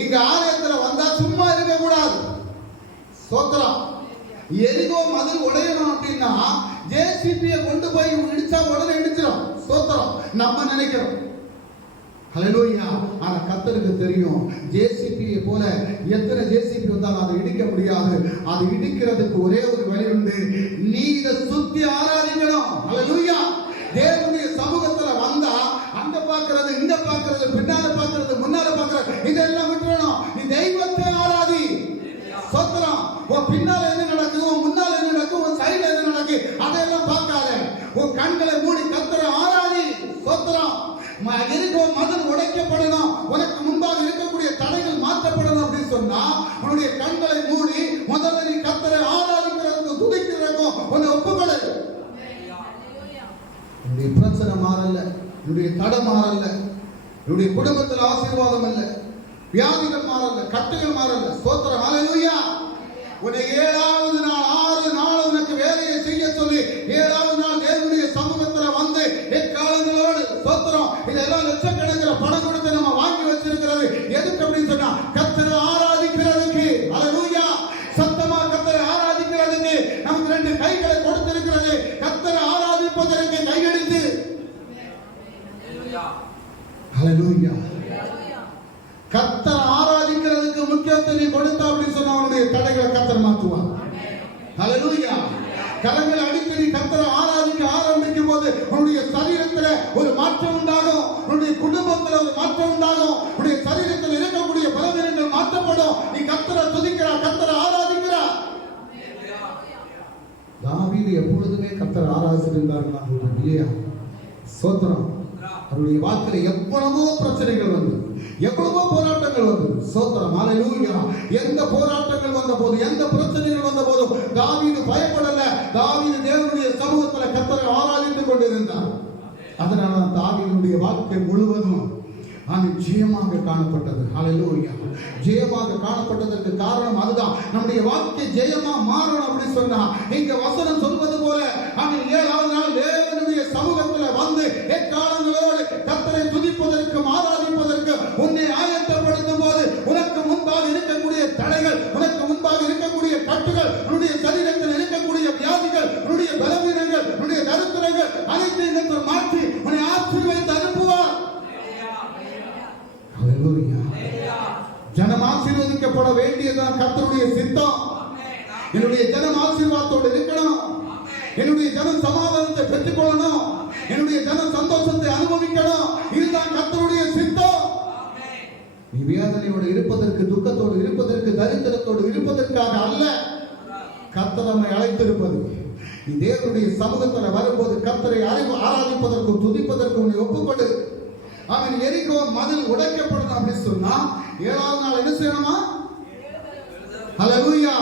இங்க ஆலயத்துல வந்தா சும்மா இருக்க கூடாது. ஸ்தோத்திரம். எரிகோ மதில் உடையணும் அப்படின்னா ஜேசிபியை கொண்டு போய் இடிச்சா உடனே இடிச்சிடும். ஸ்தோத்திரம். நம்ம நினைக்கிறோம். ஹல்லேலூயா. ஆனா கர்த்தருக்கு தெரியும், ஜேசிபியை போல எத்தனை ஜேசிபி வந்தாலும் அதை இடிக்க முடியாது. அது இடிக்கிறதுக்கு ஒரே ஒரு வழி உண்டு. நீ இதை சுத்தி ஆராதிக்கணும். ஹல்லேலூயா. தேவனுடைய சமூகத்துல வந்தா அங்க பாக்குறது, இங்க பாக்குறது, பின்னால பாக்குறது, முன்னால பாக்குறது, இதெல்லாம் விட்டுறணும். நீ தெய்வத்தை ஆராதி. ஸ்தோத்திரம். உன் பின்னால என்ன நடக்குது, உன் முன்னால என்ன நடக்குது, உன் சைடுல என்ன நடக்குது, அதெல்லாம் பார்க்காத. உன் கண்களை மூடி கர்த்தரை ஆராதி. ஸ்தோத்திரம். எரிகோ மதில் உடைக்கப்படணும், உனக்கு முன்பாக இருக்கக்கூடிய தடைகள் மாற்றப்படணும் அப்படின்னு சொன்னா உன்னுடைய கண்களை மூடி முதல்ல நீ கர்த்தரை ஆராதிக்கிறதுக்கும் துதிக்கிறதுக்கும் உன்னை ஒப்புக்கொடு. என்னுடைய பிரச்சனை மாறல, என்னுடைய தடை மாறல, என்னுடைய குடும்பத்தில் ஆசீர்வாதம் இல்ல, வியாதிகள் மாறல, கட்டுகள் மாறல. ஸ்தோத்திரம், ஹல்லேலூயா. உன்னை 7வது நாள் 6 நாள் உனக்கு வேலையை செய்ய சொல்லி 7வது நாள் தேவனுடைய சமூகத்துல வந்து எக்காலங்களோடு ஸ்தோத்திரம். இதெல்லாம் லட்சக்கணக்கில் பணம் கொடுத்து நம்ம வாங்கி வச்சிருக்கிறது எதுக்கு அப்படின்னு சொன்னா கர்த்தரை ஆராதிக்கிறதுக்கு. ஹல்லேலூயா. சத்தமா கர்த்தரை ஆராதிக்கிறதுக்கு நமக்கு 2 கைகளை கொடுத்திருக்கிறது. கர்த்தரை ஆராதிப்பதற்கு கையெடுத்து. ஹல்லேலூயா. கர்த்தரை ஆராதிக்கிறதுக்கு முக்கியத்துவம் கொடுத்தா அப்படின்னு சொன்னா அவனுடைய தடைகளை கர்த்தர் மாற்றுவார். ஹல்லேலூயா. கரங்களை அடிக்கடி கர்த்தரை ஆராதிக்க ஆரம்பிக்கும் போது உன்னுடைய சரீரத்துல ஒரு மாற்றம் உண்டாகும், உன்னுடைய குடும்பத்துல ஒரு மாற்றம் உண்டாகும், உன்னுடைய சரீரத்தில் இருக்கக்கூடிய பலவீனங்கள் மாற்றப்படும். நீ கர்த்தரை துதிக்கிறா, கர்த்தரை ஆராதிக்கிறா. தாவீது எப்பொழுதுமே கர்த்தரை ஆராதிச்சிருந்தார் இல்லையா? ஸ்தோத்திரம். அவருடைய வாழ்க்கையில எவ்வளவோ பிரச்சனைகள் வந்தது, எவ்வளவோ போராட்டங்கள் வந்தது. ஸ்தோத்திரம், ஹல்லேலூயா. எந்த போராட்டங்கள் வந்த போது, எந்த பிரச்சனைகள் வந்த போதும் தாவீது பயப்படல. தாவீது தேவனுடைய சமூகத்தில் கர்த்தரை ஆராதித்துக் கொண்டிருந்தார். அதனால தாவீதுடைய வாழ்க்கை முழுவதும் ஆமென் ஜெயமாக காணப்பட்டது. ஹல்லேலூயா. ஜெயமாக காணப்பட்டதற்கு காரணம் அதுதான். நம்முடைய வாழ்க்கை ஜெயமா மாறணும் அப்படி சொன்னா இங்க வசனம் சொல்வது போல ஆமென் 7வது நாள் தேவனுடைய சமூகத்துல வந்து எக்காலங்களோடு கர்த்தரை துதிப்பதற்கும் ஆராதிப்பதற்கு உன்னை ஆயத்தப்படுத்தும் போது உனக்கு முன்பாக இருக்கக்கூடிய தடைகள், உனக்கு முன்பாக இருக்கக்கூடிய கட்டுகள், உன்னுடைய சரீரத்தில் இருக்கக்கூடிய வியாதிகள், உன்னுடைய பலவீனங்கள், உன்னுடைய தரித்திரங்கள் அனைத்தையும் கர்த்தர் மாற்றி உன்னை ஆசீர்வதித்து அனுப்புவார். ஹல்லேலூயா. ஜனம் ஆசீர்வதிக்கப்பட வேண்டியதுதான் கர்த்தருடைய சித்தம். என்னுடைய ஜனம் ஆசீர்வாதத்தோடு இருக்கணும். என்னுடைய ஜனம் சமாதானத்தை பெற்றுக் கொள்ளணும். என்னுடைய ஜனம் சந்தோஷத்தை அனுபவிக்கணும். இதுதான் கர்த்தருடைய சித்தம். நீ வேதனையோடு இருப்பதற்கு, துக்கத்தோடு இருப்பதற்கு, தரித்திரத்தோடு இருப்பதற்காக அல்ல கர்த்தர் நம்மை அழைத்திருப்பது. நீ தேவனுடைய சமூகத்தில் வரும்போது கர்த்தரை ஆராதிப்பதற்கும் துதிப்பதற்கும் உன்னை ஒப்புக்கொடு. அவன் எரிகோ மதில் உடைக்கப்படணும் அப்படின்னு சொன்னா 7வது நாள் என்ன செய்யணுமா? ஹல்லேலூயா.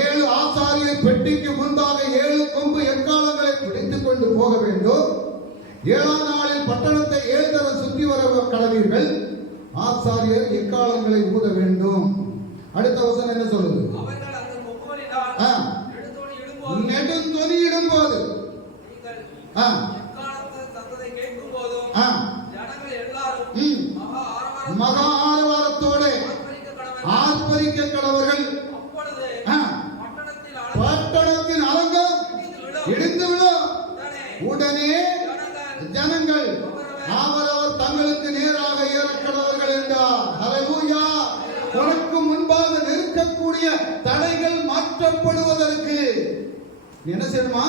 7 ஆசாரியர் பெட்டிக்கு முன்பாக 7 கொம்பு எக்காலங்களை பிடித்துக் கொண்டு போக வேண்டும். 7ஆம் நாளில் பட்டணத்தை 7 தரம் சுற்றி வர கடவீர்கள். ஆசாரியர் எக்காலங்களை ஊத வேண்டும். அடுத்த வசனம் என்ன சொல்லுது? நெடுந்தொனி இடும்போது மகா ஆரவாரத்தோடு ஆர்ப்பரிக்க கடவர்கள். பட்டணத்தின் அலங்கம் இடிந்து விடும். உடனே ஜனங்கள் அவரவர் தங்களுக்கு நேராக ஏறக்கடவர்கள் என்றார். ஹல்லேலூயா. உனக்கு முன்பாக நிற்கக்கூடிய தடைகள் மாற்றப்படுவதற்கு என்ன செய்யணுமா?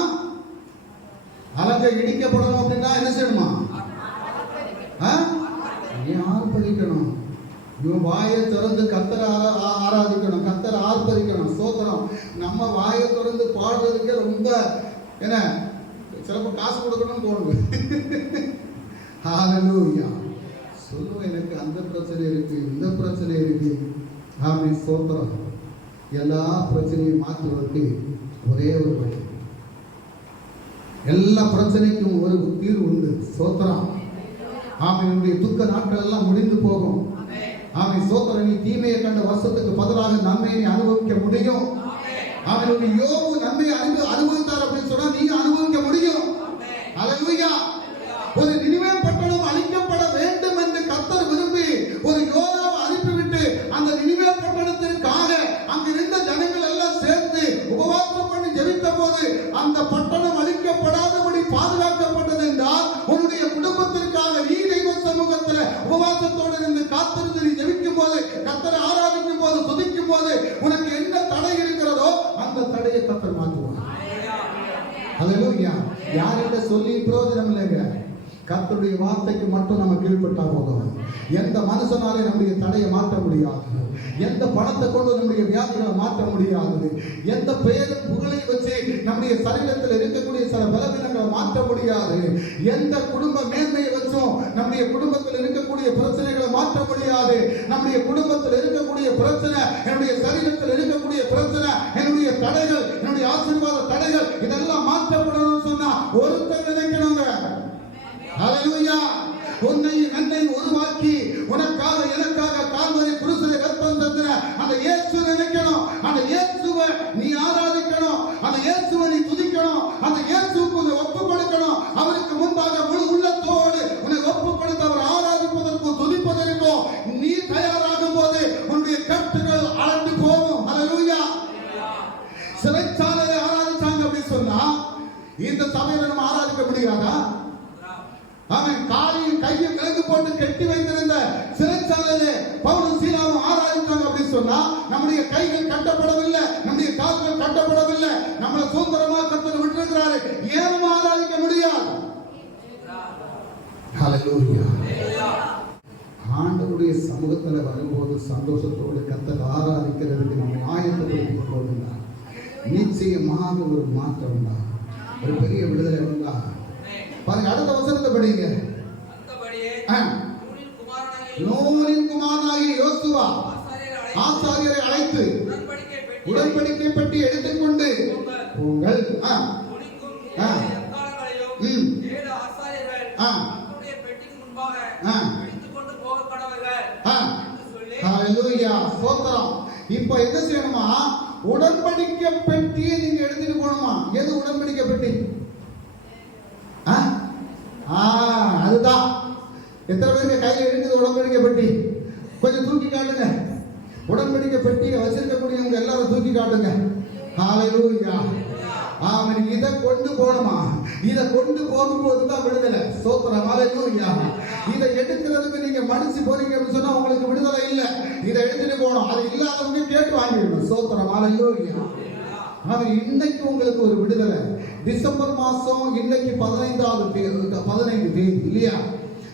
அலங்க இடிக்கப்படணும் அப்படின்னா என்ன செய்யணுமா? ஆர்ப்பரிக்கணும். இவன் வாயை திறந்து கர்த்தரை ஆராதிக்கணும், கர்த்தரை ஆர்ப்பரிக்கணும். ஸ்தோத்திரம். நம்ம வாயை திறந்து பாடுறதுக்கே ரொம்ப என்ன சிலப்ப காசு கொடுக்கணும்னு தோணுது. ஹல்லேலூயா. சொல்லுவேன், எனக்கு அந்த பிரச்சனை இருக்கு, இந்த பிரச்சனை இருக்கு. ஆமென். ஸ்தோத்திரம். எல்லா பிரச்சனையும் மாற்றுவதற்கு ஒரே ஒரு வழி. எல்லா பிரச்சனைக்கும் ஒரு தீர்வு உண்டு. ஸ்தோத்திரம். ஆமென். என்னுடைய துக்க நாட்கள் எல்லாம் முடிந்து போகும். ஆமென். ஸ்தோத்திரம். நீ தீமையை கண்ட வருஷத்துக்கு பதிலாக நன்மையை அனுபவிக்க முடியும். ஆமென். யோபு நன்மையை அனுபவித்தார் அப்படின்னு சொன்னா நீங்க அனுபவிக்க முடியும். ஹல்லேலூயா. ஒரு நினிவே பட்டணம் அழிக்கப்பட வேண்டும் என்று கர்த்தர் விரும்பி ஒரு யோனாவை அனுப்பிவிட்டு அந்த நினிவே பட்டணத்திற்காக அங்கிருந்த ஜனங்கள் எல்லாம் சேர்ந்து உபவாசம் பண்ணி ஜெபித்த போது அந்த பட்டணம் அழிக்கப்படாதபடி பாதுகாக்கப்பட்டது என்றால் உன்னுடைய குடும்பத்திற்காக நீ தெய்வ சமூகத்தில் உபவாசத்தோடு இருந்து காத்திருந்து நீ ஜெபிக்கும் போது, கர்த்தரை ஆராதிக்கும் போது, துதிக்கும் போது உனக்கு என்ன தடை இருக்கிறதோ அந்த தடையை கர்த்தர் மாற்றுவார். ஹல்லேலூயா. யார்கிட்ட சொல்லி பிரயோஜனம் இல்லைங்க. கர்த்தருடைய வார்த்தைக்கு மட்டும் நம்ம கீழ்பட்டா போதும். எந்த மனுஷனாலே நம்முடைய தடையை மாற்ற முடியாது. எந்த பணத்தை கொண்டு நம்முடைய வியாதிகளை மாற்ற முடியாது. எந்த பெயரும் புகழை வச்சு நம்முடைய சரீரத்தில் இருக்கக்கூடிய சில பலவீனங்களை மாற்ற முடியாது. எந்த குடும்ப மேன்மையை வச்சும் நம்முடைய குடும்பத்தில் இருக்கக்கூடிய பிரச்சனைகளை மாற்ற முடியாது. நம்முடைய குடும்பத்தில் இருக்கக்கூடிய பிரச்சனை, என்னுடைய சரீரத்தில் இருக்கக்கூடிய பிரச்சனை, என்னுடைய தடைகள், என்னுடைய ஆசீர்வாத தடைகள் இதெல்லாம் மாற்றப்படணும்னு சொன்னா ஒருத்தர் நினைக்கணுங்க. ஹல்லேலூயா. உன்னையும் என்னையும் உருவாக்கி உனக்காக எனக்காக கால்வரி குருசனை ரத்தம் தந்திர அந்த இயேசு நினைக்கணும். அந்த இயேசுவை நீ ஆராதிக்கணும். அந்த இயேசுவை நீ துதிக்கணும். அந்த இயேசுவுக்கு உன்னை ஒப்பு கொடுக்கணும். அவருக்கு முன்பாக முழு உள்ளத்தோடு உன்னை ஒப்பு கொடுத்து அவர் ஆராதிப்பதற்கும் துதிப்பதற்கும் நீ தயாராகும் போது உன்னுடைய கட்டுகள் அலண்டு போகும். ஹல்லேலூயா. சிறைச்சாலையை ஆராதிச்சாங்க அப்படின்னு சொன்னா இந்த சபையில நம்ம ஆராதிக்க முடியாதா? அவன் காலையும் கையும் விலங்கு போட்டு கட்டி வைத்திருந்த சிறைச்சாலையிலே பவுலும் சீலாவும் ஆராதித்தாங்க அப்படின்னு சொன்னா நம்முடைய கைகள் கட்டப்படவில்லை, நம்முடைய கால்கள் கட்டப்படவில்லை. நம்மளை சுதந்திரமா கர்த்தர் விட்டிருக்கிறாரு. ஏன் ஆராதிக்க முடியாது? ஹல்லேலூயா. ஆண்டவருடைய சமூகத்தில் வரும்போது சந்தோஷத்தோடு கர்த்தர் ஆராதிக்கிறதுக்கு நம்ம ஆயத்தப்படுத்திக் கொள்கிறார். நிச்சயமாக ஒரு மாற்றம் உண்டா, ஒரு பெரிய விடுதலை உண்டா. பாருங்க, அடுத்த வசனத்தை படிங்க. நூனின் குமாரனாகிய யோசுவா ஆசாரியரை அழைத்து உடன்படிக்கை பெட்டி எடுத்துக்கொண்டு உங்கள் ஹalleluya ஸ்தோத்திரம். இப்போ என்ன செய்யணுமா? உடன்படிக்கை பெட்டியை நீங்க எடுத்துட்டு போகணுமா? எது உடன்படிக்கை பெட்டி? அதுதான். எத்தனை பேருக்கு கையில இருக்குது உடன்படிக்கை பெட்டி? கொஞ்சம் தூக்கி காட்டுங்க. உடன்படிக்கை பெட்டியை வச்சிருக்கக்கூடியவங்க எல்லாரும் தூக்கி காட்டுங்க. ஹalleluya. ஆமென். இதை கொண்டு போகணுமா? இதை கொண்டு போகும்போது தான் விடுதலை. ஸ்தோத்திரம். ஹalleluya. இதை எடுக்கிறதுக்கு நீங்க மடிச்சு போறீங்க அப்படின்னு சொன்னா உங்களுக்கு விடுதலை இல்லை. இதை எடுத்துட்டு போகணும். அது இல்லாதவங்க கேட்டு வாங்கிடணும். ஸ்தோத்திரம். ஹalleluya. ஆனா இன்னைக்கு உங்களுக்கு ஒரு விடுதலை. டிசம்பர் மாசம் இன்னைக்கு 15 தேதி இல்லையா?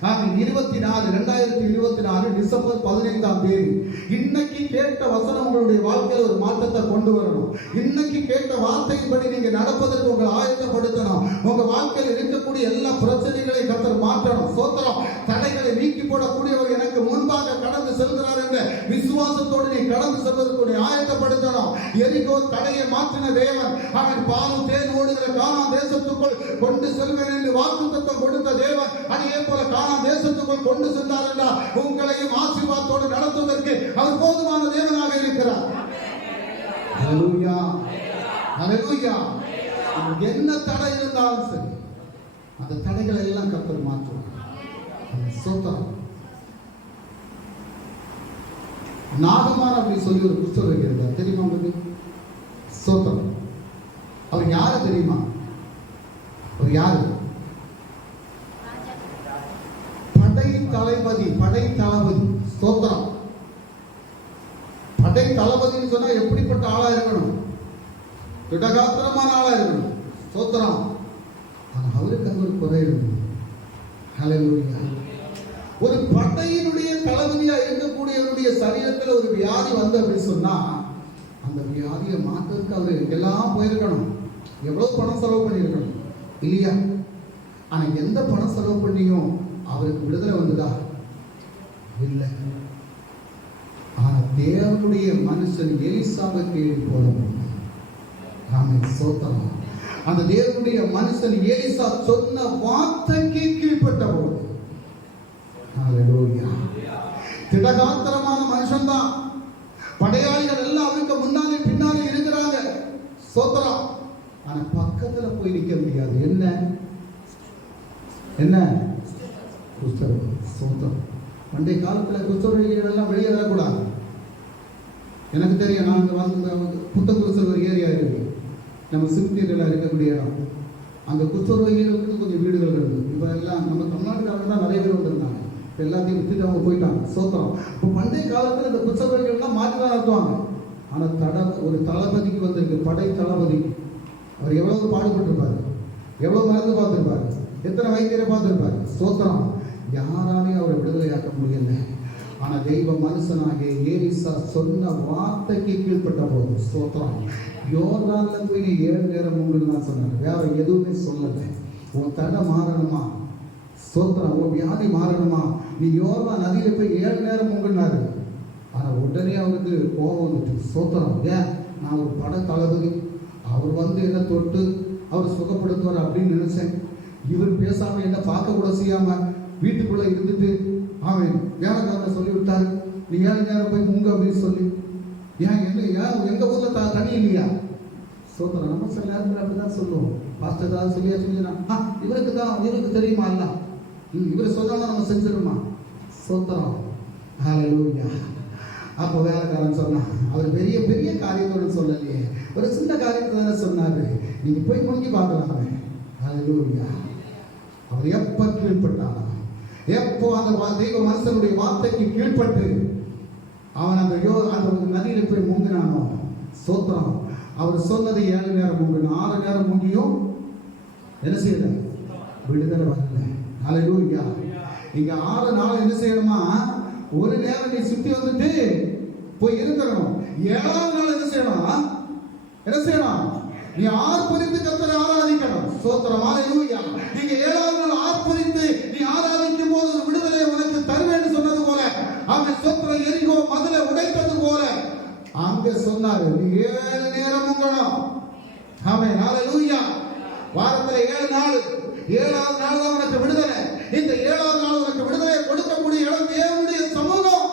2024 டிசம்பர் 15ஆம் தேதி. இன்னைக்கு கேட்ட வசனம் உங்களுடைய வாழ்க்கையில் ஒரு மாற்றத்தை கொண்டு வரணும். இன்னைக்கு கேட்ட வார்த்தையின்படி நீங்க நடப்பதற்கு உங்களை ஆயத்தப்படுத்தணும். உங்க வாழ்க்கையில் இருக்கக்கூடிய எல்லா பிரச்சனைகளை கர்த்தர் மாற்றணும். ஸ்தோத்திரம். தடைகளை நீக்கி போடக்கூடியவர் எனக்கு முன்பாக கடந்து செல்கிறார் என்ற விசுவாசத்தோடு நீ கடந்து செல்வதற்கு ஆயத்தப்படுத்தணும். எரிகோ தடையை மாற்றின தேவன், அவன் பாலும் தேன் ஓடுகிற கானான் தேசத்துக்குள் கொண்டு செல்வேன் என்று வாக்குத்தத்தம் கொடுத்த தேவன், அதே போல கானான் தேசத்துக்குள் கொண்டு சென்றார் என்றால் உங்களையும் ஆசீர்வாதத்தோடு நடத்துவதற்கு அவர் போதுமான தேவனாக இருக்கிறார். ஹalleluya. ஹalleluya. என்ன தடை இருந்தாலும் சரி, அந்த தடைகளை எல்லாம் கர்த்தர் மாற்றுவார். ஸ்தோத்திரம். நாகமான் அப்படி சொல்லி ஒரு புத்தகம் இருக்கிறார், தெரியுமா உங்களுக்கு? ஸ்தோத்திரம். அவர் யாரு தெரியுமா? அவர் யாரு? படை தளபதி. ஸ்தோத்திரம். படை தளபதின்னு சொன்னா எப்படிப்பட்ட ஆளா இருக்கணும்? திடகாத்திரமான ஆளா இருக்கணும். ஸ்தோத்திரம். ஆனா அவருக்கு அங்க ஒரு குறை இருக்கு. ஹalleluya. ஒரு படையினுடைய தளபதியா இருக்கக்கூடியவருடைய சரீரத்தில் ஒரு வியாதி வந்து அப்படின்னு சொன்னா அந்த வியாதியை மாற்றத்துக்கு அவரு எல்லாம் போயிருக்கணும். எவ்வளவு பணம் செலவு பண்ணியிருக்கணும் இல்லையா? ஆனா எந்த பணம் செலவு பண்ணியும் அவருக்கு விடுதலை வந்ததா? இல்லை. ஆனா தேவனுடைய மனுஷன் எலிசாவை தேடி போனோம். சோத்தம். அந்த தேவனுடைய மனுஷன் எலிசா சொன்ன வார்த்தைக்கு கீழ்ப்பட்ட போது திடகாத்திரமான மனுஷன் தான். படையாளிகள் எல்லாம் அவருக்கு முன்னாலே பின்னாலே இருக்கிறாங்க. சோத்திரம். ஆனா பக்கத்துல போய் நிற்க முடியாது. என்ன என்ன குஷ்டரோகம். சோத்திரம். பண்டைய காலத்துல குஷ்டரோகிகள் எல்லாம் வெளியே வரக்கூடாது. எனக்கு தெரியும், நாங்கள் வந்து புத்தகுருசல் ஒரு ஏரியா இருக்கு, நம்ம சிறுத்தீரில் இருக்கக்கூடிய இடம். அந்த குஷ்டரோகிகளுக்கு கொஞ்சம் வீடுகள் இருக்குது. இப்போ எல்லாம் நம்ம தமிழ்நாட்டுக்காரங்க தான் நிறைய பேர் வந்திருந்தாங்க. இப்போ எல்லாத்தையும் விட்டுட்டு அவங்க போயிட்டாங்க. சோத்திரம். இப்போ பண்டைய காலத்தில் இந்த குஷ்டரோகிகள்லாம் மாற்றி தான் நடத்துவாங்க. ஆனால் ஒரு தளபதிக்கு வந்திருக்கு, படை தளபதி. அவர் எவ்வளவு பாடுபட்டிருப்பாரு, எவ்வளவு மருந்து பார்த்துருப்பாரு, எத்தனை வைத்தியரை பார்த்துருப்பாரு. சோத்திரம். யாராலையும் அவரை விடுதலையாக்க முடியல. ஆனா தெய்வ மனுஷனாகிய எலிசா சொன்ன வார்த்தைக்கு கீழ்பட்ட போது ஸ்தோத்திரம். யோர்தான்ல போய் நீ 7 நேரம் முங்குன்னு சொன்னாங்க. வேற எதுவுமே சொல்லலை. உன் தடை மாறணுமா? ஸ்தோத்திரம். உன் வியாதி மாறணுமா? நீ யோர்தான் நதியில போய் 7 நேரம் முங்குனாரு. ஆனா உடனே அவருக்கு கோபம் வந்துட்டு. ஸ்தோத்திரம். ஏன்? நான் ஒரு பட தளபதி, அவர் வந்து என்ன தொட்டு அவர் சுகப்படுத்துவார் அப்படின்னு நினைச்சேன். இவர் பேசாம என்ன பார்க்க கூட செய்யாம வீட்டுக்குள்ள இருந்துட்டு அவன் வேலைக்காரனை சொல்லி விட்டாரு, நீ 7 நேரம் போய் முங்க அப்படின்னு சொல்லி. ஏன் எங்க ஊர்ல தண்ணி இல்லையா? சோத்திரம். நம்ம சில நேரத்தில் அப்படிதான் சொல்லுவோம். பாஸ்டர் தான் சொல்லியா சொல்லினா இவருக்கு தெரியுமா? இல்ல இவர் சொன்னாலும் நம்ம செஞ்சிருமா? சோத்திரம். ஹalleluya. அப்போ வேலைக்காரன் சொன்னான், அவர் பெரிய பெரிய காரியத்தோடு சொல்லலையே, ஒரு சின்ன காரியத்தை தானே சொன்னாரு, நீங்க போய் முங்கி பார்க்கலாமே. ஹalleluya. அவர் எப்ப கீழ்பட்டானா, எப்போ அந்த தெய்வ மனுஷனுடைய வார்த்தைக்கு கீழ்பட்டு அவன் அந்த நதியில போய் முங்கினானோ, சோத்திரம். அவர் சொன்னது 7 நேரம் முங்கின, 6 நேரம் முங்கியும் என்ன செய்யல? விடுதலை வரல. ஹalleluya. இங்க 6 நாள் என்ன செய்யணுமா? ஒரு நேரம் நீ சுத்தி வந்துட்டு போய் இருக்கணும். 7ஆவது நாள் என்ன செய்யணும்? என்ன செய்யணும்? நீ ஆர்ப்பரித்து கர்த்தரை ஆராதிக்கணும். சோத்திரம். ஹalleluya. நீங்க 7ஆவது நாள் ஆர்ப்பரித்து நீ ஆராதிக்கும் போது ஒரு விடுதலை உனக்கு தருவேன்னு சொன்னது போல, அவன் சோத்திரம் எரிகோ மதிலை உடைத்தது போல அங்க சொன்னாரு, நீ 7 நேரம் முங்கணும். ஆமென். ஹalleluya. வாரத்துல 7 நாள், 7ஆவது நாள் தான் உனக்கு விடுதலை. இந்த 7ஆவது நாள் உனக்கு விடுதலையை கொடுக்கக்கூடிய இடம் தேவனுடைய சமூகம்.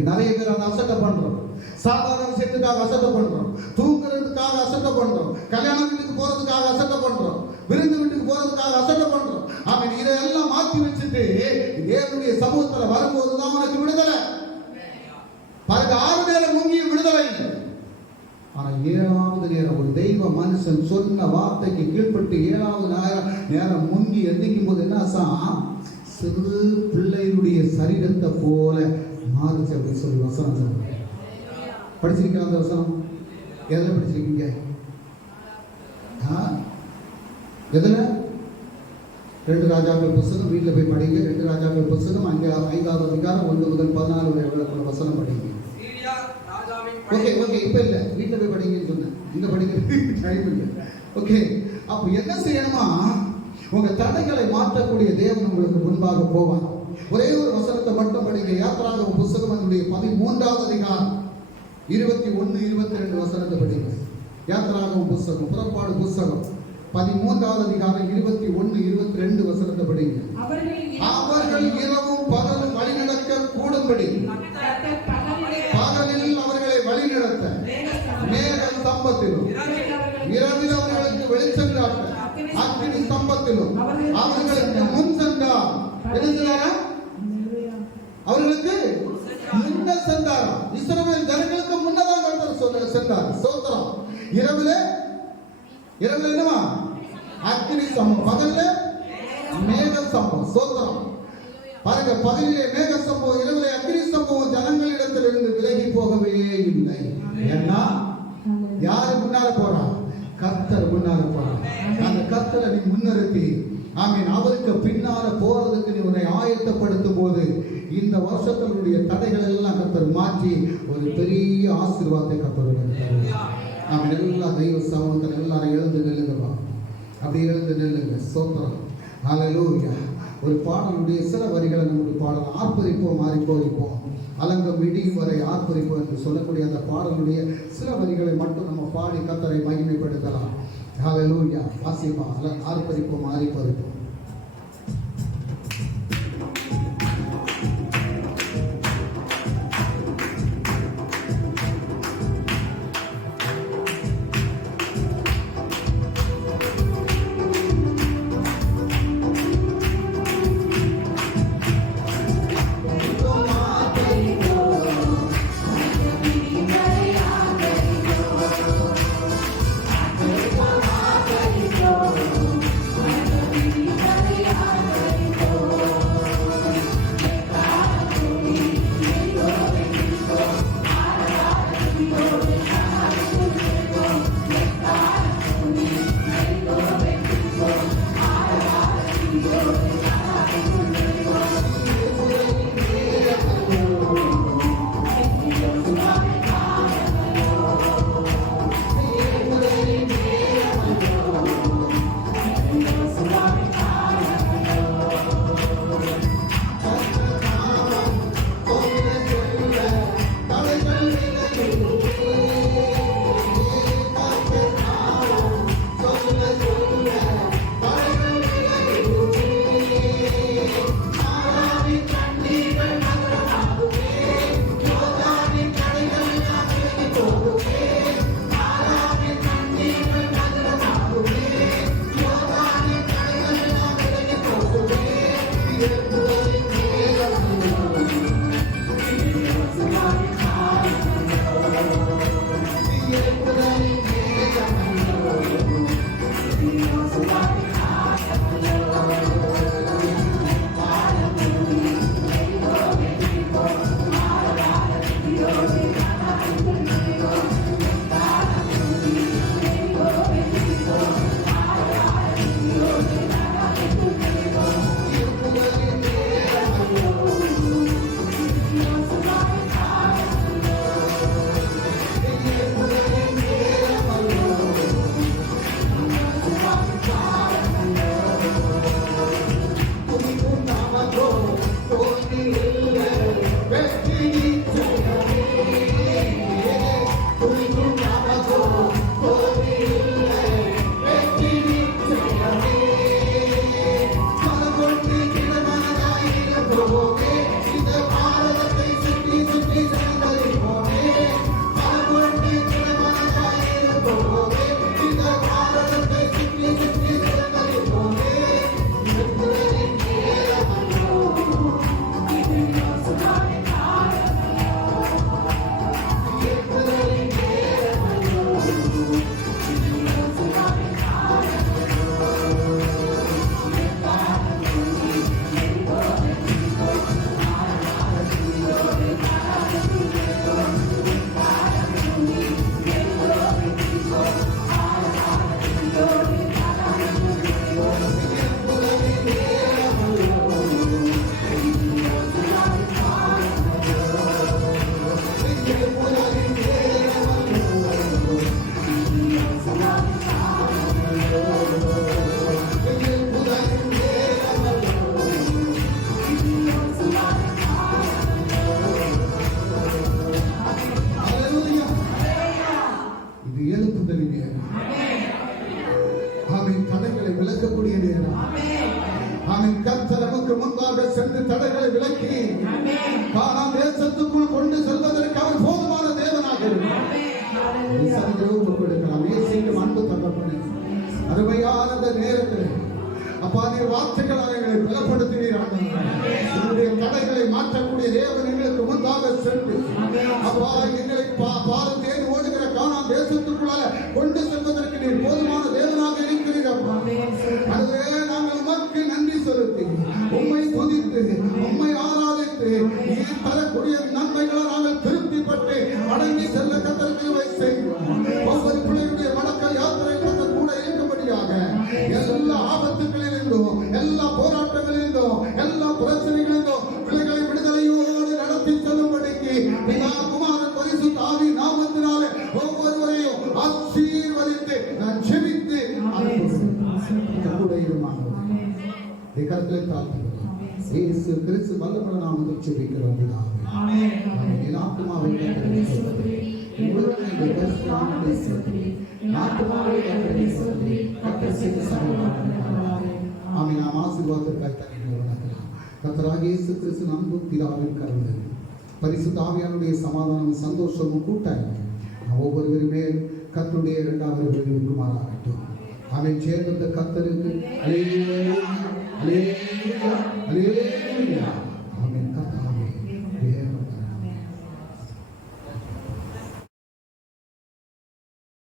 இன்னைக்கு நிறைய பேர் அதை அசட்டை பண்றோம். சாதாரண விஷயத்துக்காக அசட்டை பண்றோம், தூங்குறதுக்காக அசட்டை பண்றோம், கல்யாண வீட்டுக்கு போறதுக்காக அசட்டை பண்றோம், விருந்து வீட்டுக்கு போறதுக்காக அசட்டை பண்றோம். அவன் இதெல்லாம் மாற்றி வச்சுட்டு தேவனுடைய சமூகத்துல வரும்போதுதான் உனக்கு விடுதலை. பாருங்க, 6 நேரம் முங்கியும் விடுதலை இல்லை. ஆனா 7வது நேரம் ஒரு தெய்வ மனுஷன் சொன்ன வார்த்தைக்கு கீழ்பட்டு 7வது நேரம் முங்கி எந்திக்கும் போது என்ன சிறு பிள்ளைகளுடைய சரீரத்தை போல மாறுச்சு அப்படின்னு சொல்லி வசனம் சொல்றாங்க. படிச்சிருக்கீங்க அந்த வசனம்? எதுல படிச்சிருக்கீங்க? எதுல? 2 ராஜாக்கள் புஸ்தகம் வீட்டில் போய் படிங்க. 2 ராஜாக்கள் புஸ்தகம் 5வது அதிகாரம் 1 முதல் 14 வரை வசனம் படிங்க. ஓகே ஓகே, இப்ப இல்ல, வீட்டுல போய் படிங்கன்னு சொன்னேன். இங்க படிக்கிறதுக்கு டைம் இல்லை. ஓகே, அப்ப என்ன செய்யணுமா? உங்க தடைகளை மாற்றக்கூடிய தேவன் உங்களுக்கு முன்பாக போவார். ஒரே ஒரு வசனத்தை மட்டும் படிங்க. யாத்திராகம புஸ்தகம் அதனுடைய 13வது அதிகாரம் 21, 22 வசனத்தை படிங்க. யாத்திராகம புஸ்தகம், புறப்பாடு புஸ்தகம் 13வது அதிகாரம் 21, 22 வசனத்தை படிங்க. அவர்கள் இரவும் பகலும் வழிநடக்க கூடும்படி பகலில் அவர்களை வழிநடத்த மேக ஸ்தம்பத்திலும், இரவில் அவர்களுக்கு வெளிச்சம் காட்ட அக்கினி ஸ்தம்பத்திலும் அவர்களுக்கு முன் சென்றார். அவர்களுக்கு முன்ன சென்றார். இஸ்ரவேல் ஜனங்களுக்கு முன்னதாக கர்த்தர் சென்றார். ஸ்தோத்திரம். இரவில் என்னவா? அக்கினி ஸ்தம்பம், பகல்ல மேக ஸ்தம்பம். ஸ்தோத்திரம். பாருங்க, பகலிலே மேக ஸ்தம்பம், இரவிலே அக்கினி ஸ்தம்பம் ஜனங்களிடத்திலிருந்து விலகி போகவே இல்லை. ஏன்னா யாரு முன்னால போறா? கர்த்தர் முன்னால போறா. அந்த கர்த்தரை நீ முன்னிறுத்தி, ஆமீன், அவருக்கு பின்னால போறதுக்கு நீ உன்னை ஆயத்தப்படுத்தும் போது இந்த வருஷத்தினுடைய தடைகள் எல்லாம் கர்த்தர் மாற்றி ஒரு பெரிய ஆசீர்வாதத்தை கர்த்தர். ஆமீன். எல்லா தெய்வ சமூகத்தில் எல்லாரும் எழுந்து நில்லுங்கப்பா. அப்படி எழுந்து நில்லுங்க. ஸ்தோத்திரம். ஹல்லேலூயா. ஒரு பாடலுடைய சில வரிகளை நமக்கு பாடலாம். ஆர்ப்பரிப்போம் ஆரிப்போரிப்போம் அலங்கம் விடியும் வரை ஆர்ப்பரிப்போம் என்று சொல்லக்கூடிய அந்த பாடலுடைய சில வரிகளை மட்டும் நம்ம பாடி கர்த்தரை மகிமைப்படுத்தலாம். ஹல்லேலூயா. வாசிப்பா. ஆர்ப்பரிப்போம் ஆரிப்போரிப்போம். Thank you. ஆண்டவரே ஒப்புக் கொடுக்கலாம். நேசிக்கும் அன்பு தகப்பனே, அருமையான அந்த நேரத்தில் அப்பா நீர் வார்த்தைகளாக எங்களை பலப்படுத்துவீர் ஆண்டவரே. என்னுடைய தடைகளை மாற்றக்கூடிய தேவன் எங்களுக்கு முன்பாக சென்று அப்பா எங்களை பாரத்தேன் ஓடுகிற கானான் தேசத்துக்குள்ளால கொண்டு செல்வதற்கு நீர் போதுமான தேவனாக இருக்கிறீர் அப்பா. அதுவே நாங்கள் உமக்கு நன்றி செலுத்தி உம்மை துதித்து உம்மை ஆராதித்து நீர் தரக்கூடிய நன்மைகளை நாங்கள் திருப்திப்பட்டு அடங்கி செல்ல கத்தருக்கு செய்வோம். ஒவ்வொரு பிள்ளைகளுடைய வணக்க யாத்திரை கத்தர் கூட இருக்கும்படியாக எல்லா ஆபத்துகளிலிருந்தும் எல்லா போராட்டங்களிலிருந்தும் எல்லா பிரச்சனைகளிலிருந்தும் பிள்ளைகளை விடுதலையோடு நடத்தி செல்லும்படிக்கு பிதா குமாரன் பரிசுத்த ஆவி நாமத்தினாலே ஒவ்வொருவரையும் ஆசீர்வதித்து நான் ஜெபித்து கருத்தில் தாழ்த்துகிறோம். இயேசு கிறிஸ்து வல்லமையுள்ள நாமத்தில் ஜெபிக்கிறோம் பிதாவே. ஆமென். என் ஆத்துமாவை கர்த்தரை ஸ்தோத்திரி. என் உள்ளத்தை பரிசுத்தமாய் ஸ்தோத்திரி. என் ஆத்துமாவை கர்த்தரை ஸ்தோத்திரி. கர்த்தர் செய்த சகலமும் ஆமென். நாம் ஆசீர்வாதத்திற்காக தன்னை வணங்கலாம். கர்த்தராகிய இயேசு கிறிஸ்து அன்பும் பிதாவின் கருணையும் பரிசுத்த ஆவியானுடைய சமாதானமும் சந்தோஷமும் கூட்டாய் ஒவ்வொருவருமே கர்த்தருடைய இரண்டாவது இருக்குமாறாகட்டும். அவன் சேர்ந்த கர்த்தருக்கு அல்லேலூயா அல்லேலூயா அல்லேலூயா.